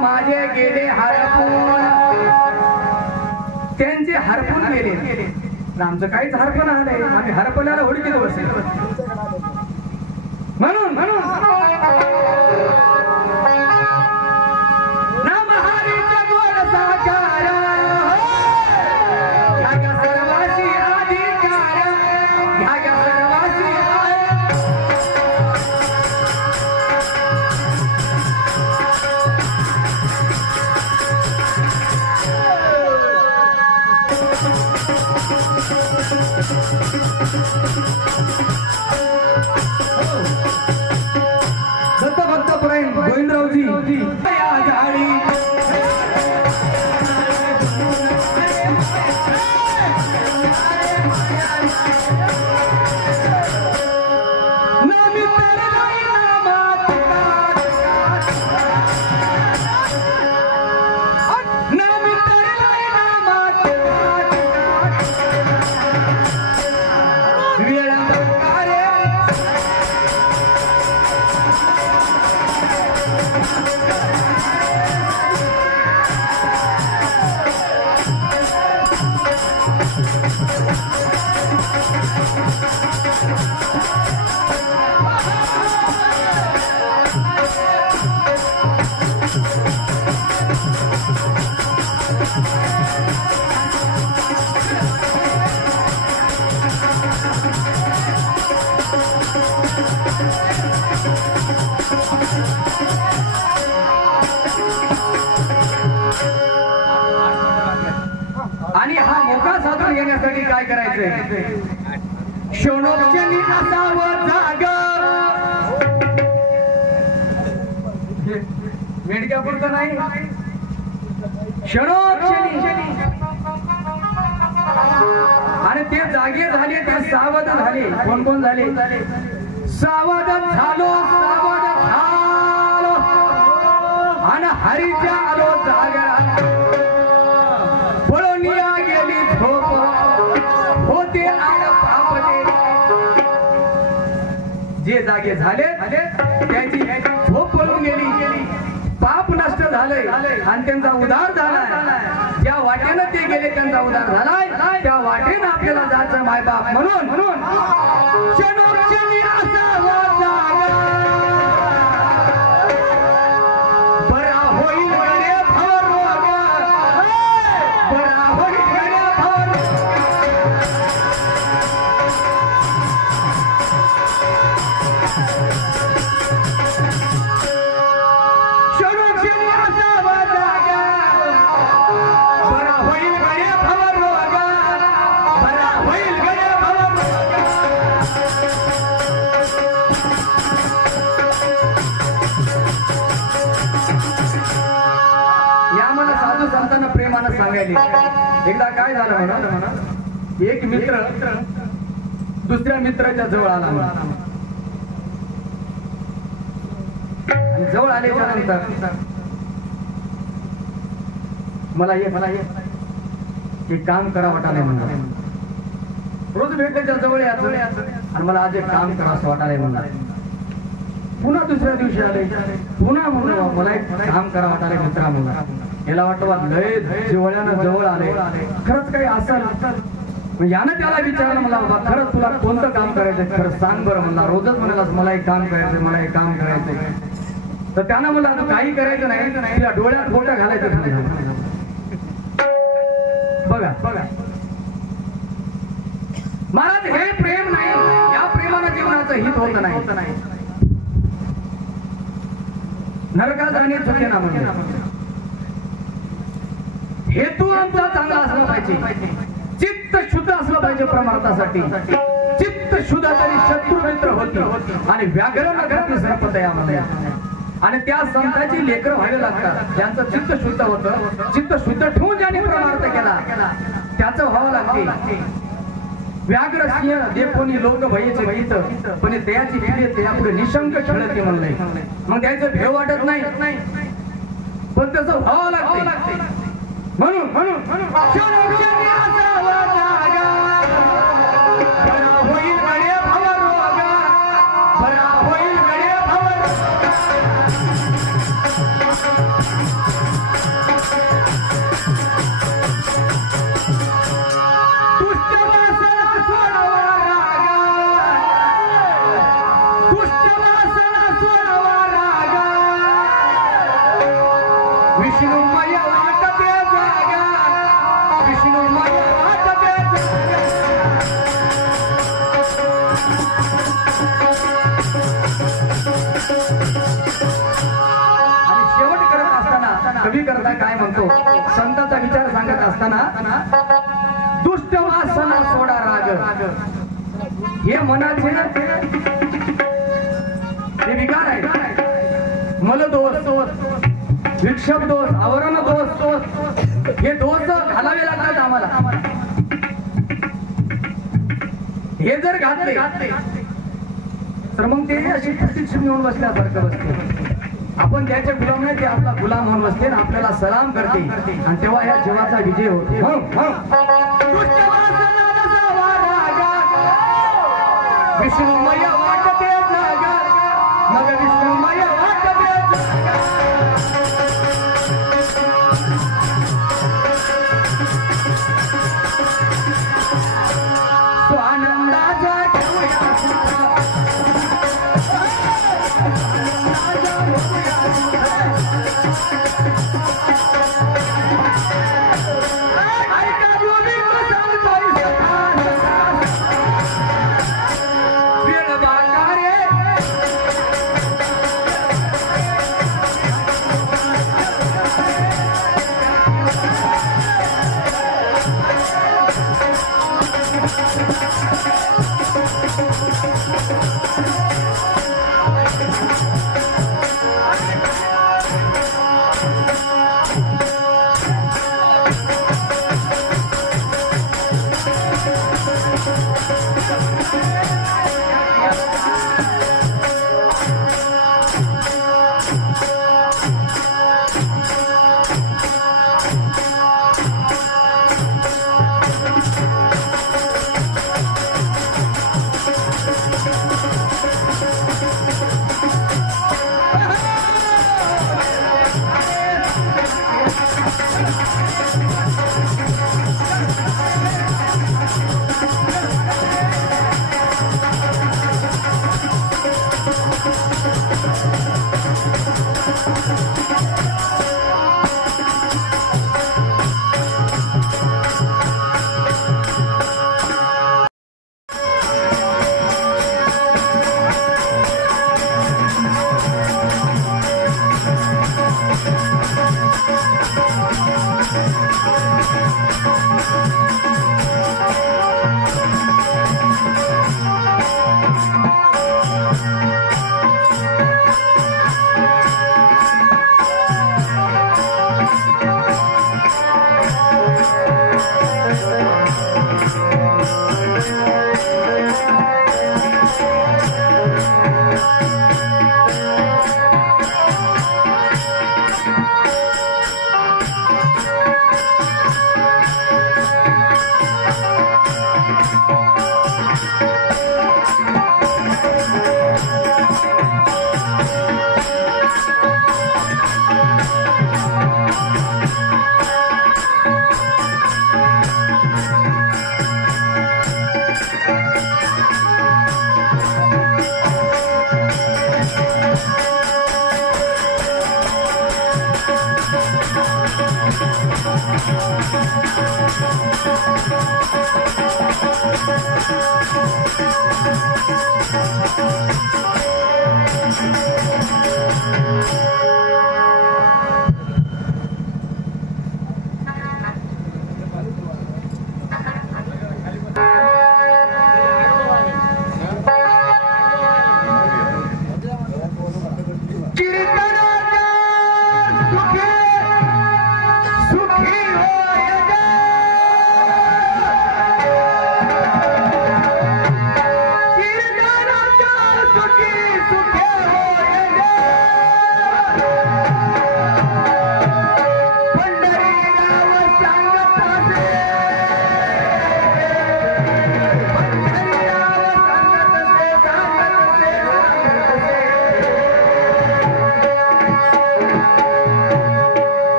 माझे गेले हार हरपून गेले. आमचं काहीच हरपण आलंय. आम्ही हरपल्याला होडीत बसले. म्हणून नाम हरीचा गोड साकार ह्या सर्वांची अधिकार. ह्या सर्वांची दत्त भक्त पुराण गोविंदरावजी या गाडी आणि हा मोका साधून घेण्यासाठी काय करायचंय. क्षणोक्षणी असावं जाग. मेंढक्या पुरतं नाही. क्षणोक्षणी आणि ते जागे झाले ते सावध झाले. कोण कोण झाले. सावध झालो आणि हरीच्या आलो जागा. पळोनिया गेली झोप होते आड पापटे. जे जागे झाले त्याची झोप पळून गेली. पाप नष्ट झालंय आणि त्यांचा उद्धार झालाय. ज्या वाटेनं ते गेले त्यांचा उद्धार झालाय त्या वाटेनं आपल्याला जायचं मायबाप. म्हणून क्षणोक्षणी असावं जागा. बरा होईल गडे भवरोग. बरा होईल गडे भवरोग. क्षणोक्षणी असावं जागा. बरा होईल गडे भवरोग. बरा होईल गडे भवरोग. या मला साधू संतांना प्रेमानं सांगायले. एकदा काय झालं म्हणा. एक मित्र दुसऱ्या मित्राच्या जवळ आला. जवळ आल्याच्या नंतर मला ये की काम करा वाटायला म्हणलं. रोज भेटायच्या जवळ यायचं आणि मला आज एक काम करा असं वाटायला म्हणलं. पुन्हा दुसऱ्या दिवशी आले, पुन्हा म्हणलं मला एक काम करा वाटायला मित्रा म्हणलं. याला वाटतं लय जिवळ्यानं जवळ आले, खरंच काही असेल. यानं त्याला विचारलं मला बाबा खरंच तुला कोणतं काम करायचं खरं सांग बरं म्हणला. रोजच म्हणालास मला एक काम करायचं, मला एक काम करायचं. तर त्यानं मला काही करायचं नाही, तिला डोळ्यात बोटा घालायचं. बघा बघा महाराज हे प्रेम नाही, या प्रेमानं जीवनाचं हित होत नाही. नरकात जाणे चुके ना म्हणजे हेतू आमचा चांगला असला पाहिजे, चित्त शुद्ध असलं पाहिजे परमार्थासाठी. चित्त शुद्ध तरी शत्रू मित्र होती आणि व्याघ्रण घाती सर्पतया. आणि त्या संतांची लेकरं व्हायला लागतात ज्यांचं चित्त शुद्ध होतं. चित्त शुद्ध ठेवून ज्यांनी परमार्थ केला त्याचं व्हावं लागते. व्याघ्र सिंह देखोनी लोक भयचे भयित पण त्याची पिढी त्यापुढे निशंक खेळते म्हणले. मग त्याचं भेव वाटत नाही, पण त्याचं व्हावं लागते. म्हणून कवी करता काय म्हणतो, संतांचा विचार सांगत असताना दुष्ट वासना सोडा राग. हे मनाचे हे विकार आहे. मल दोष, विक्षेप दोष, आवरण दोष, हे दोष घालावे लागतात आम्हाला. हे जर घातले तर मग ते अशी प्रशिक्षण मिळून बसल्यासारखं बसते. आपण त्याचे गुलाम नाही, ते आपला गुलाम म्हणून बसते आणि आपल्याला सलाम करते आणि तेव्हा या जीवाचा विजय होतो. विष्णुमय वाटते जागा, मग विष्णुमय वाटते स्वानंदाचा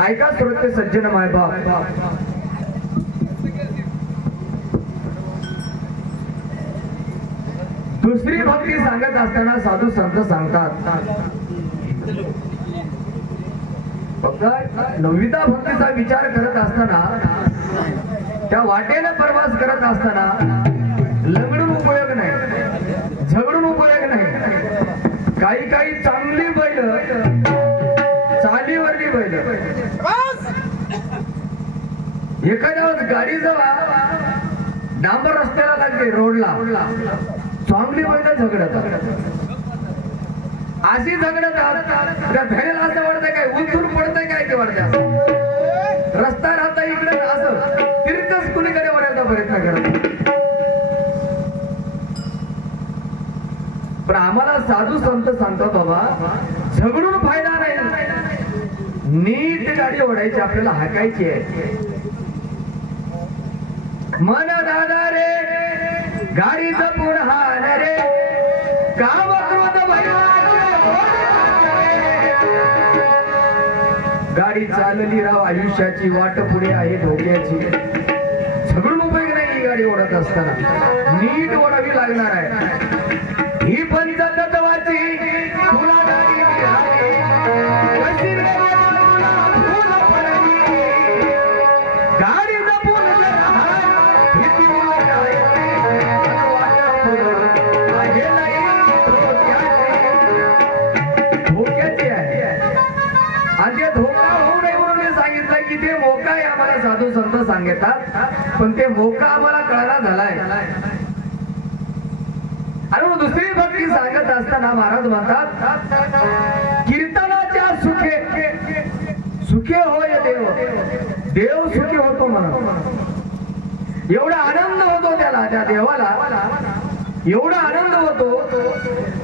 ऐका श्रोते सज्जन मायबाप, दुसरी भक्ती सांगत असताना साधू संत सांगतात फक्त नवविता भक्तीचा विचार करत असताना, त्या वाटेने प्रवास करत असताना लंगडून उपयोग नाही, झगडून उपयोग नाही. काही काही चांगली बैल, चालीवरली बैल, एखाद्या गाडी जेव्हा डांबर रस्त्याला लागते रोडला, चांगली बैल झगडतात. अशी झगडतात त्या धैर्याला असं वाटतंय काय उंचून पडतंय काय ते वाटतं. रस्ता राहता इकडे असं तीर्थच कुणीकडे वळायचा प्रयत्न करत. पण आम्हाला साधू संत सांगतात बाबा झगडून फायदा नाही, नीट गाडी ओढायची, आपल्याला हाकायची आहे. मन दादा रे गाडी जपून हाण रे, काम क्रोध गाडी चालली राव, आयुष्याची वाट पुढे आहे धोक्याची. झगडून उपयोग नाही ही गाडी ओढत असताना, नीट ओढावी लागणार आहे. ही पंचतत्वाची तुला गाडी गाडी जपून धोक्याची आहे. आणि ते धोका होऊ नये म्हणून मी सांगितलं की ते मोका आहे. आम्हाला साधू संत सांगतात, पण ते मोका आम्हाला कळला झालाय. आणि दुसरी भक्ती सांगत असताना महाराज म्हणतात कीर्तनाच्या सुखे सुखे होय देव, देव सुखी होतो म्हणून. एवढा आनंद होतो त्याला, त्या देवाला एवढा आनंद होतो,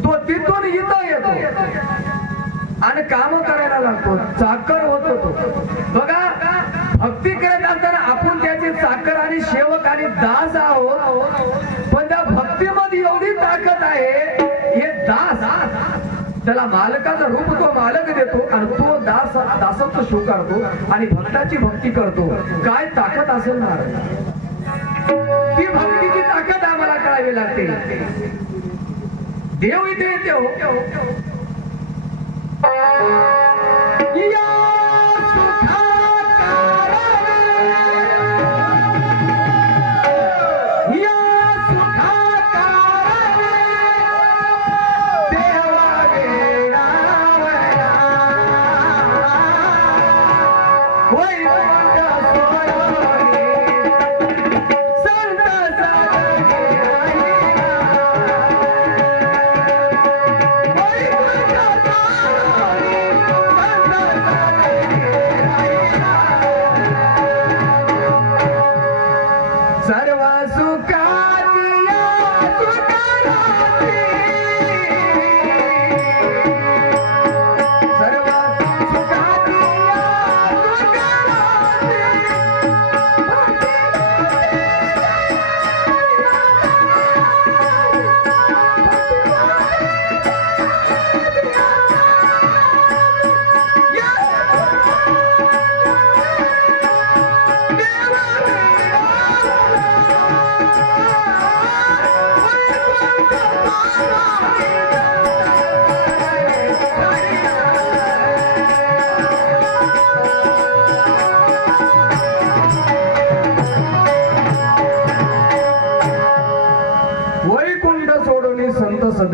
तो तिथून इथं येतो आणि काम करायला लागतो, चाकर होतो तो. बघा भक्ती करत असताना आपण त्याची चाकर आणि सेवक आणि दास आहोत, पण त्या भक्तीमध्ये एवढी ताकद आहे, हे दास त्याला मालकाचं रूप तो मालक देतो आणि तो दास दासत्व स्वीकारतो आणि भक्ताची भक्ती करतो. काय ताकद असेल ना, ती भक्तीची ताकद आम्हाला कळावी लागते. देव इथे येते हो.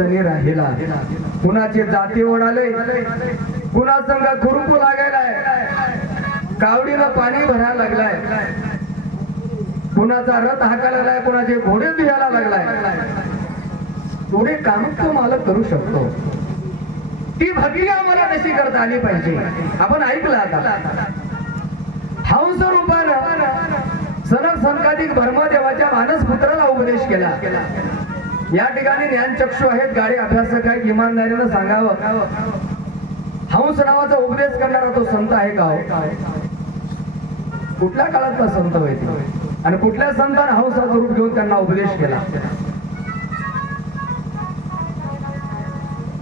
सुदनी राहिला कुणाचे जाती ओढाले कुणा संग खुरपू लागायलाय कावडीनं पाणी भरायला लागलाय कुणाचा रथ हाकायला लागलाय कुणाचे घोडे धुयाला लागलाय थोडे काम तो मालक करू शकतो ती भक्ती आम्हाला कशी करता आली पाहिजे आपण ऐकलं आता हंस रूपानं सनक संकाधिक ब्रह्मदेवाच्या मानस पुत्राला उपदेश केला या ठिकाणी ज्ञानचक्षु आहेत गाडी अभ्यासक आहेत इमानदारीनं सांगावं हंस नावाचा उपदेश करणारा तो संत आहे का कुठल्या काळातला संत होईल आणि कुठल्या संतांना हंसाचं रूप घेऊन त्यांना उपदेश केला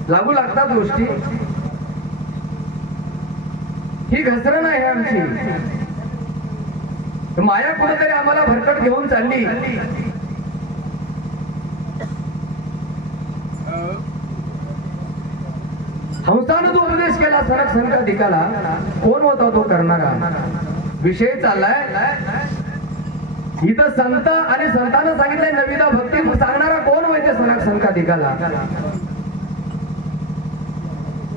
लागू लागतात गोष्टी ही घसरण आहे आमची माया कुठेतरी आम्हाला भरकट घेऊन चालली हंसानं जो उपदेश केला सनक संकाधिकाला कोण होता तो करणारा विषय चाललाय इथं संत आणि संतांना सांगितलंय नविदा भक्ती सांगणारा कोण व्हायचे सनक संकाधिकाला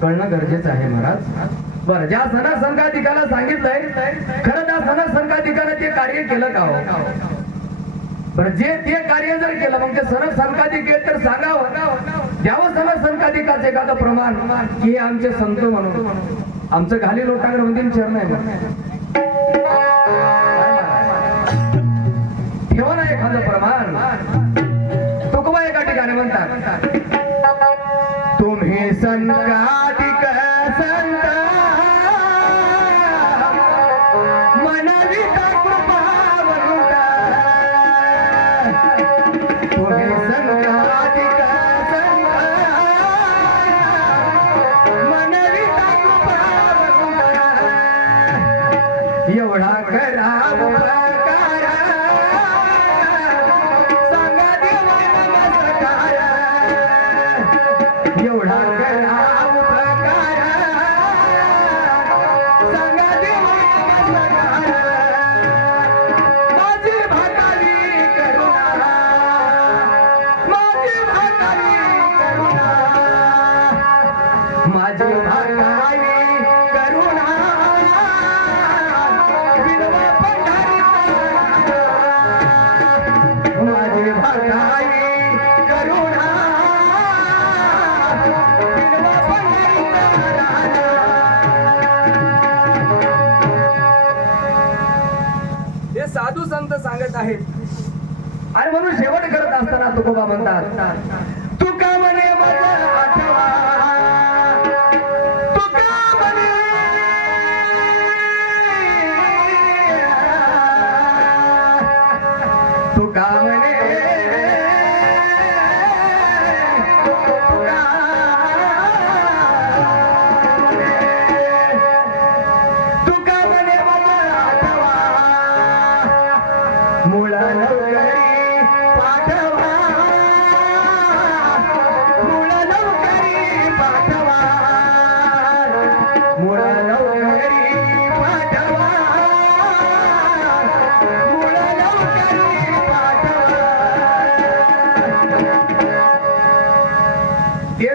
कळणं गरजेचं आहे महाराज बरं ज्या सनक संकाधिकाला सांगितलंय खरं त्या सनक संकाधिकाने ते कार्य केलं का हो बरं जे ते कार्य जर केलं मग ते सनक संकाधिक तर सांगावं द्यावं सनक संकाधिकाचं एखादं प्रमाण की हे आमचे संत म्हणून आमचं खाली लोटांगण मंदिर चरण आहे ठेवा ना एखादं प्रमाण तुकोबा एका ठिकाणी म्हणतात तुम्ही संकाधिक संत मनविता कृपावंता तुम्ही संकाधिक संत मनविता कृपावंता एवढा करा उपकार सांगा देवा नमस्कार एवढा करा उपकार सांगा देवा नमस्कार माझी भातारी करुणा माझी भातारी करुणा माझी भातारी करुणा विनवा पंढरीचा माझी भातारी करुणा हे साधू संत सांगत आहेत आणि म्हणून शेवट करत असताना तुकोबा म्हणतात तुका म्हणे माझं आठवा तुका म्हणे तुका म्हणे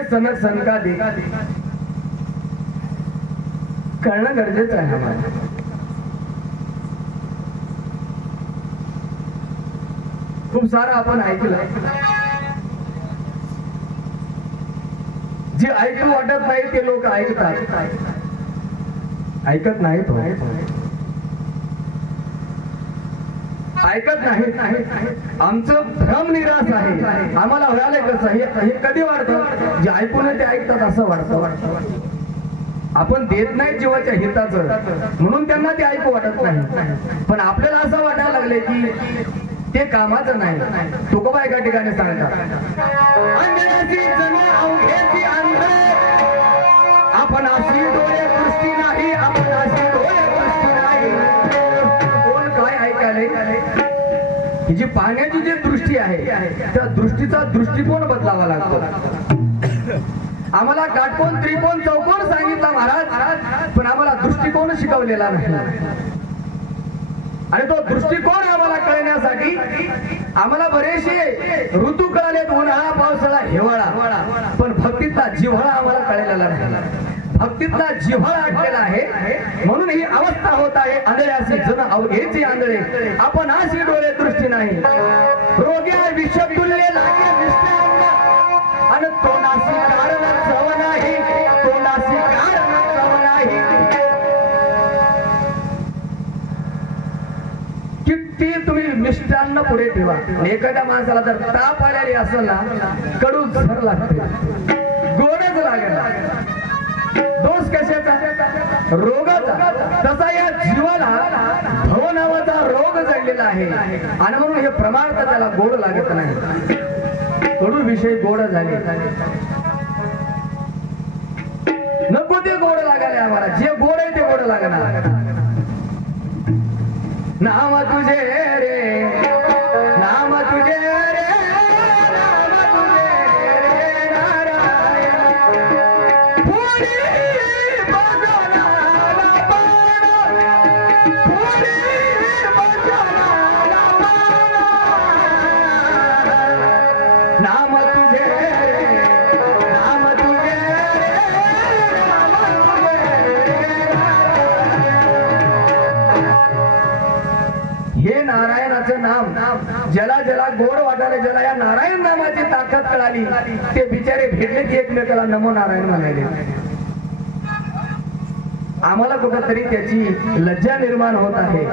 सनक संकाधिक कळणं गरजेचं आहे आम्हाला खूप सारं आपण ऐकलं जे ऐकू वाटत नाही ते लोक ऐकतात ऐकत नाहीत ऐकत नाहीत आमचं भ्रम निराश आहे आम्हाला व्हायला कसं हे कधी वाटतं जे ऐकून ते ऐकतात असं वाटतं आपण देत नाही जीवाच्या हिताचं म्हणून त्यांना ते ऐकू वाटत नाही पण आपल्याला असं वाटायला लागले की ते कामाचं नाही तुकोबा एका ठिकाणी सांगतात आपण अशी डोळे दृष्टी नाही आपण अशी डोळे दृष्टी नाही कोण काय ऐकायला ही जी पाहण्याची जी दृष्टी आहे त्या दृष्टीचा दृष्टिकोन बदलावा लागतो आम्हाला काटकोन त्रिकोण चौकोन सांगितला महाराज पण आम्हाला दृष्टिकोन शिकवलेला नाही आणि तो दृष्टिकोन आम्हाला कळण्यासाठी आम्हाला बरेचसे ऋतू कळालेत, उन्हाळा पावसाळा हिवाळा, पण भक्तीतला जिव्हाळा आम्हाला कळलेला नाही. भक्तीतला जिव्हाळा आटलेला आहे म्हणून ही अवस्था होत आहे. आंधळ्यासी जन अवघेचे आंधळे, आपण अशी डोळे दृष्टी नाही. रोग्या विषतुल्य लागे मिष्टान्न, आणि तोंडासी कारण चव नाही, तोंडासी कारण चव नाही. किती तुम्ही मिष्टान्न पुढे ठेवा, एखाद्या माणसाला जर ताप आलेली असेल ना, कडू झर लागते, गोडच लागेल. दोष कशाचा? रोगाचा. तसा या जीवाला भव नावाचा रोग जडलेला आहे आणि म्हणून हे प्रमाण त्याला गोड लागत नाही. कडू विषय गोड झाले, नको ते गोड लागायला आम्हाला. जे गोड आहे ते गोड लागणार. नाम तुझे रे, नाम तुझे रे, नाम तुझे रे नारायण. पुरी बजनाला बाण, पुरी बजनाला बाण. नाम तुझे रे, नाम तुझे रे, नाम तुझे रे नारायण. हे नारायणाचं नाम ज्याला ज्याला गोड वाटायला, ज्याला या नारायण नामाची ताकद कळाली, ते बिचारे भेटले की एकमेकाला नमो नारायण म्हणाले. आम्हाला कुठंतरी त्याची लज्जा निर्माण होत आहे.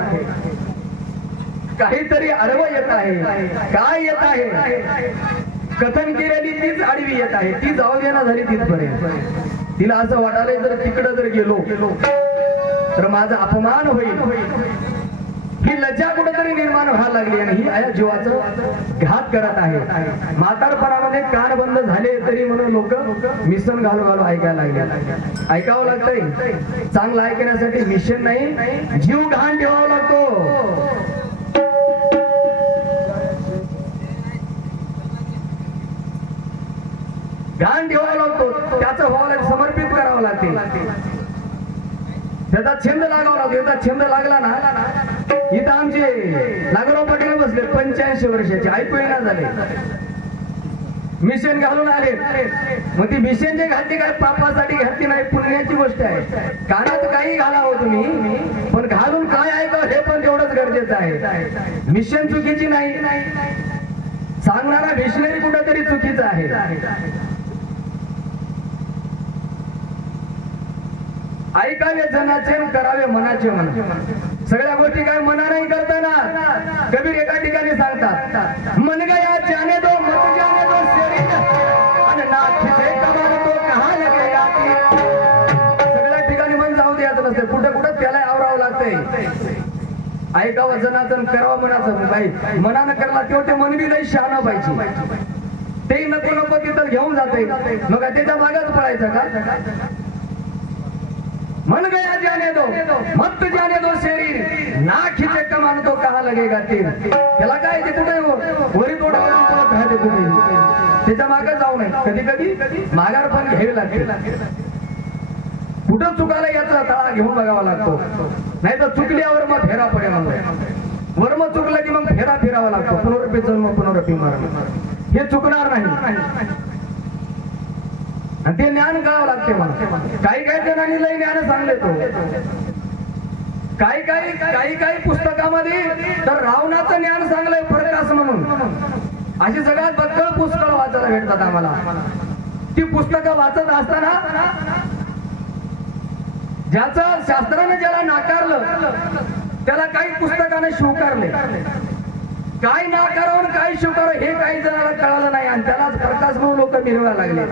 काहीतरी आडवं येत आहे. काय येत आहे? कथन केलेली तीच आडवी येत आहे. ती जाऊ देना झाली तिथपर्यंत. तिला असं वाटायला जर तिकडं जर गेलो तर माझा अपमान होईल. ही लज्जा कुठेतरी निर्माण व्हायला लागली आणि ही या जीवाचं घात करत आहे. म्हातारपणामध्ये कान बंद झाले तरी म्हणून लोक मिशन घालू घालू ऐकायला लागले. ऐकावं लागतंय. चांगलं ऐकण्यासाठी मिशन नाही, जीव घाण ठेवावा लागतो. घाण ठेवावा लागतो. त्याचं व्हावं समर्पित करावं लागते. त्याचा छंद लागावा लागतो. याचा छंद लागला ना, इथं आमचे नागराव पाटील बसले 85 वर्षाचे, ऐकू येणार झाले, मिशन घालून आले. मग ती मिशन जे घालते काय पापासाठी घालते नाही, पुण्याची गोष्ट आहे. कानात काही घालावं तुम्ही, पण घालून काय ऐकावं हे पण तेवढंच गरजेचं आहे. मिशन चुकीची नाही, सांगणारा मिशनरी कुठंतरी चुकीचा आहे. ऐकावे जनाचे करावे मनाचे मन. सगळ्या गोष्टी काय मनाने करताना कबीर एका ठिकाणी सांगतात, मन गया जाने दो मत जाने दो शरीर, आणि नाथ से कमाल तो कहां लगेगा. सगळ्या ठिकाणी मन जाऊ द्यायचं नसते, कुठे कुठं त्याला आवरावं लागतंय. ऐकावं जनाचं करावं मनाचं. बाई मनानं करला तेवढे मन बी लई शहाणा पाहिजे. ते नको नको तिथं घेऊन जाते, मग त्याच्या मागच पळायचं का? मन गया जाने दो मत जाने दो शरीर, ना खिचे कमान तो कहा लगेगा तीर. त्याला काय ते कुठे वरी तोडा राहते कुठे, त्याच्या मागे जाऊ नये. कधी कधी माघार पण घ्यावी लागते. कुठं चुकाला याचा तळा घेऊन बघावा लागतो, नाही तर चुकल्यावर मग फेरा पडेल. वर्म चुकलं की मग फेरा फिरावा लागतो. पुनरुपी जन्म पुनरुपी मरण, हे चुकणार नाही. आणि ते ज्ञान करावं लागते. काही काही जणांनी लई ज्ञान सांगले तो. काही पुस्तकामध्ये तर रावणाचं ज्ञान सांगलंय प्रकाश म्हणून. अशी सगळ्यात बक्कळ पुस्तकं वाचायला भेटतात आम्हाला. ती पुस्तकं वाचत असताना ज्याचं शास्त्राने ज्याला नाकारलं त्याला काही पुस्तकाने स्वीकारले. काय नाकारावं काय स्वीकारावं हे काही जणांना कळालं नाही आणि त्यालाच प्रकाश म्हणून लोक मिरवायला लागले.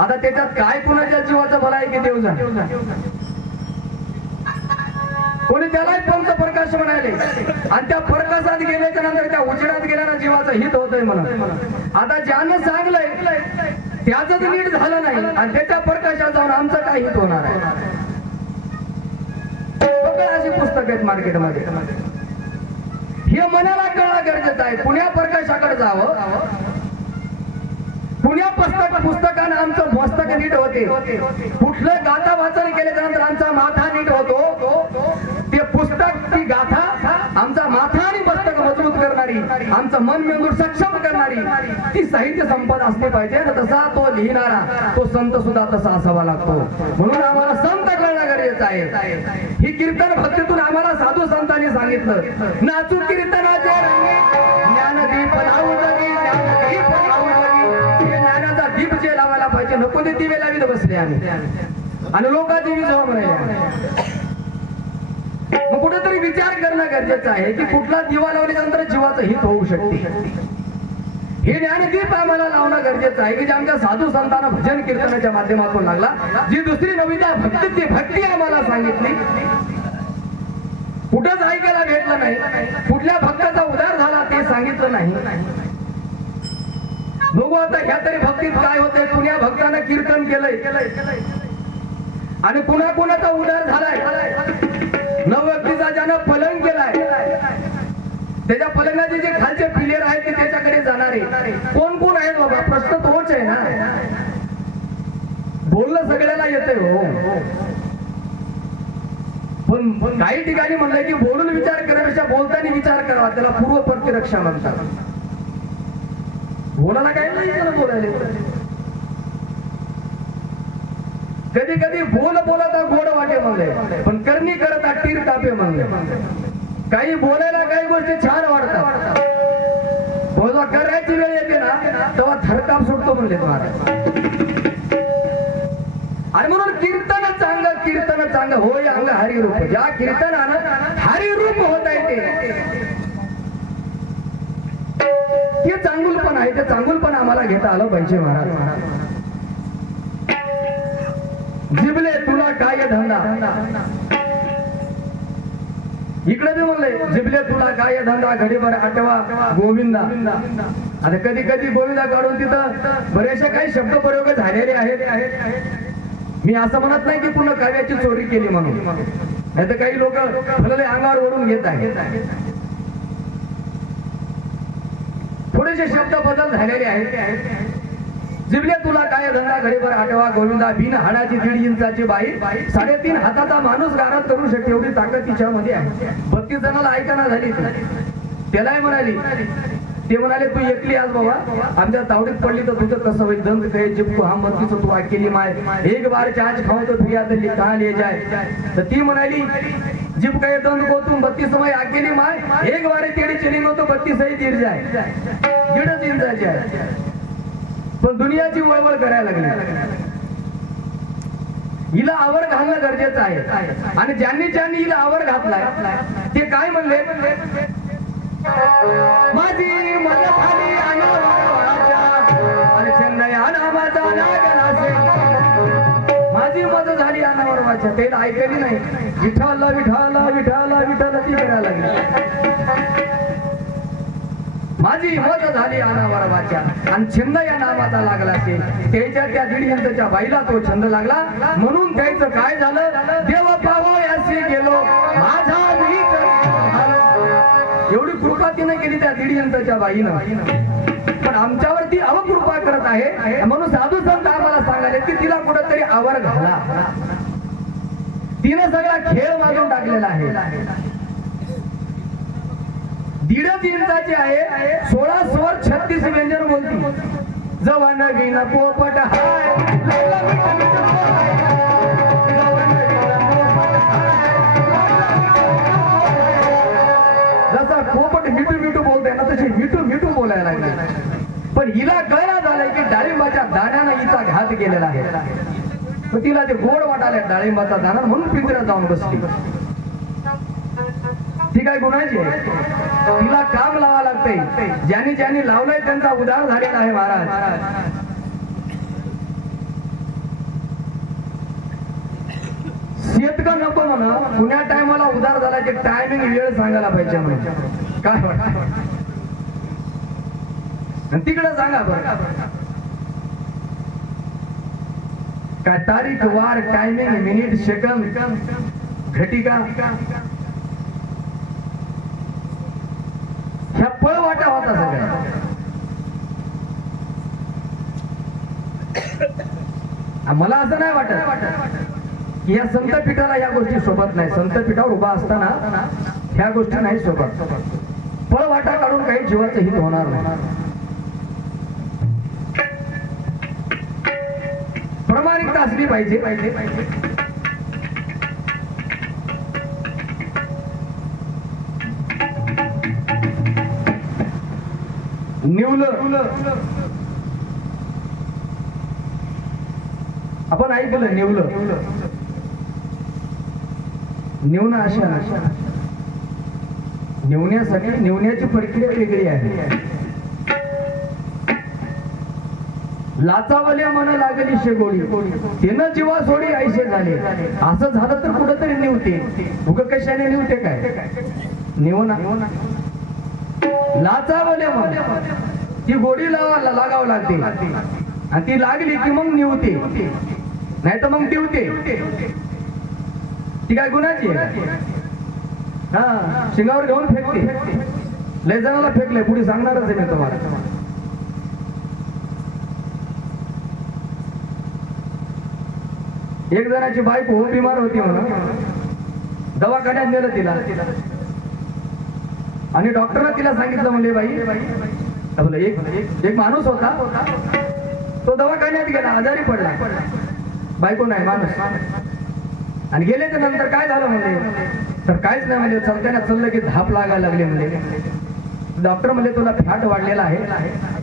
आता त्याच्यात काय कुणाच्या जीवाचं भला आहे की देव जाणे. कोणी त्यालाही पंचप्रकाश म्हणाले आणि त्या प्रकाशात गेल्याच्या नंतर त्या उजेडात गेल्यानं जीवाचं हित होतंय म्हणून. आता ज्यानं सांगलंय त्याच नीट झालं नाही आणि त्याच्या प्रकाशात जाऊन आमचं काय हित होणार आहे. अशी पुस्तक आहेत मार्केटमध्ये. हे मनाला कळणं गरजेचं आहे. पुण्या प्रकाशाकडे जावं. पुण्या पुस्तकानं आमचं मस्तक नीट होते. कुठलं गाथा वाचन केल्याच्या नंतर आमचा माथा नीट होतो. ते पुस्तक ती गाथा आमचं मन मेंदूर सक्षम करणारी ती साहित्य संपदा असली पाहिजे. तसा तो लिहिणारा तो संत सुद्धा तसा असावा लागतो. म्हणून आम्हाला संत कळणं गरजेचं आहे. ही कीर्तन भक्तीतून आम्हाला साधू संतांनी सांगितलं, नाचू कीर्तनाचे रंगी ज्ञानदीप लावू लगी, ज्ञानदीप लावू लगी. हे ज्ञानाचा दीप जे लावायला पाहिजे, नको ते दिवे लावीत बसले आम्ही आणि लोकांची विजवा म्हणाले. मग कुठेतरी विचार करणं गरजेचं आहे की कुठला दिवा लावल्यानंतर जीवाचं हित होऊ शकते. हे ज्ञानदीप आम्हाला लावणं गरजेचं आहे की जे आमच्या साधू संतांना भजन कीर्तनाच्या माध्यमातून लागला. जी दुसरी नवीन भक्ती ती भक्ती आम्हाला सांगितली, कुठंच ऐकायला भेटलं नाही. कुठल्या भक्ताचा उद्धार झाला ते सांगितलं नाही. बघू आता ह्या तरी भक्तीत काय होतंय. पुण्या भक्तानं कीर्तन केलंय आणि पुन्हा कुणाचा उद्धार झालाय. नव व्यक्तीचा ज्यानं पलंग केलाय, त्याच्या पलंगाचे जे खालचे पिलेर आहेत ते त्याच्याकडे जाणारे कोण कोण आहेत बाबा, प्रश्न तोच आहे ना. बोलणं सगळ्याला येतंय हो, पण काही ठिकाणी म्हणलंय की बोलून विचार करण्यापेक्षा बोलताना विचार करावा, त्याला पूर्व प्रतिरक्षा म्हणतात. बोलायला काय नाही बोलायला. कधी कधी बोलता गोड वाटे म्हणले, पण करणी करता टीर तापे म्हणले. काही बोलायला काही गोष्टी छान वाटतात, बोला करायची वेळ येते ना तेव्हा थरकाप सुटतो म्हणले महाराज. आणि म्हणून कीर्तन चांग होय अंग हरिरूप. ज्या कीर्तनानं हरिरूप होता येते ते चांगुलपण आहे. ते चांगुलपण आम्हाला घेता आलं पाहिजे महाराज. जिबले तुला काय धंदा, इकडे बी म्हणले जिबले तुला काय धंदा, घडीभर आठवा गोविंदा. आता कधी कधी गोविंदा काढून तिथं बरेचसे काही शब्द प्रयोग झालेले आहेत. मी असं म्हणत नाही की पूर्ण काव्याची चोरी केली म्हणून, नाही तर काही लोक फलले अंगावर ओढून घेत आहेत. थोडेसे शब्द बदल झालेले आहेत. जिबले तुला काय धंदा, घडीभर आठवा गोविंदा. बिन हाडाची 1.5 इंचाची बाई, 3.5 हाताचा माणूस गारात करू शकते एवढी ताकद तिच्यामध्ये आहे. 32 जणाला ऐकाना झाली, त्यालाही म्हणाली. ते म्हणाले तू एकली आज बाबा, आमच्या तावडीत पडली तर तुझं कसं होईल. दंत काय जिपको हा मतीचं तू अकेली माय, एक बार चाच खाऊ तो फिर आता कहा ले जाए. तर ती म्हणाली जिप काय दंत को तुम 32 समय अकेली माय, एक बार तेडी चली तो 32 ही तीर जाय. 1.5 इंचाची आहे, पण दुनियाची वळवळ करायला लागली. हिला आवर घालणं गरजेचं आहे. आणि ज्यांनी हिला आवर घातलाय ते काय म्हणले, माझी मन खाली आणि चेन्नया नामाचा नागनासे. माझी मत झाली अनावर वाचा, ते ऐकली नाही. विठाला विठाला विठाला विठाला ती करायला लागली. माझी मत झाली अनावर वाचा आणि छंद या नावाचा लागला ते. त्याच्या त्या 1.5 इंचाच्या बाईला तो छंद लागला. म्हणून त्याचं काय झालं, देव पावो यासी गेलो माझा मीच. एवढी कृपा तिने केली त्या 1.5 इंचाच्या बाईनं, पण आमच्यावरती अवकृपा करत आहे. म्हणून साधू संत आम्हाला सांगाले की तिला कुठेतरी आवर घाला. तिने सगळा खेळ मागून टाकलेला आहे. 1.5 इंचाची आहे, 16 स्वर 36 व्यंजन बोलती. जवान घेण पोपट हाय, जसा पोपट मिठू मिठू बोलते ना तशी मिठू मिठू बोलायला लागले. पण हिला कळलं झालंय की डाळिंबाच्या दाण्यानं हिचा घात केलेला आहे. तिला ते गोड वाटायला डाळिंबाचा दाणा, म्हणून पिंजऱ्यात जाऊन बसली. ती काय गुन्हाची आहे, तिला काम लावा लागतंय. ज्यांनी लावलंय त्यांचा उद्धार झालेला आहे महाराज. शेतका नको म्हणा, पुण्या टायमाला उद्धार झाला ते टायमिंग वेळ सांगायला पाहिजे म्हणजे काय वाटत. तिकडे सांगा बरं काय तारीख वार टायमिंग मिनिट सेकंद घटिका ह्या पळवाटा होता सगळ्या. मला असं नाही वाटत की या संतपीठाला या गोष्टी सोबत नाही. संतपीठावर उभा असताना ह्या गोष्टी नाही सोबत. पळवाटा काढून काही जीवाचं हित होणार नाही. प्रामाणिकता असली पाहिजे. निवलं आपण ऐकलं, निवणं अशा निवण्यासाठी निवण्याची प्रक्रिया वेगळी आहे. लाचावल्या मन लागली शेगोळी, तिनं जीवा सोडी ऐसे झाले. असं झालं तर कुठंतरी निवते. उग कशाने निवते काय निवना. लाचावल्या मन ती गोडी लागावं लागते आणि ती लागली की मग निवते, नाही तर मग ठेवते. ती काय गुन्ह्याची हा शिंगावर घेऊन फेकते. लय जणाला फेकले, पुढे सांगणारच आहे मी तुम्हाला. एक जणाची बायको बिमार होती म्हणून दवाखान्यात नेलं तिला आणि डॉक्टरने तिला सांगितलं म्हणजे बाई एक माणूस होता, तो दवाखान्यात गेला, आजारी पडला. बायको नाही माणूस. आणि गेल्याच्या नंतर काय झालं म्हणजे तर काहीच नाही म्हणजे चलत्याने चाललं की धाप लागायला लागले. म्हणजे डॉक्टर म्हणजे तुला फॅट वाढलेला आहे,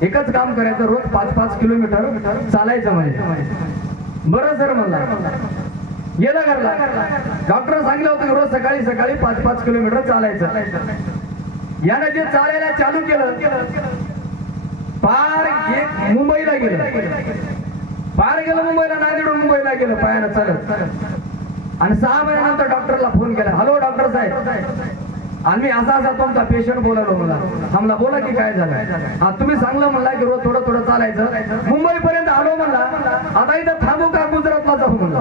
एकच काम करायचं, रोज 5-5 किलोमीटर चालायचं म्हणजे. बरं सर म्हणला, गेला घरला. डॉक्टर सांगितलं होतं की रोज सकाळी 5-5 किलोमीटर चालायचं. यानं जे चालायला चालू केलं पार मुंबईला गेलं. पार गेलं मुंबईला, नांदेडून मुंबईला गेलं पायानं चालत. आणि 6 महिन्यानंतर डॉक्टरला फोन केला, हॅलो डॉक्टर साहेब, आम्ही असा तुमचा पेशंट बोलावलो. मला बोला की काय झालं. हा तुम्ही सांगलं म्हणला की रोज थोडं चालायचं. मुंबई पर्यंत आलो म्हणला, आता इथं थांबू का गुजरातला जाऊ म्हणला.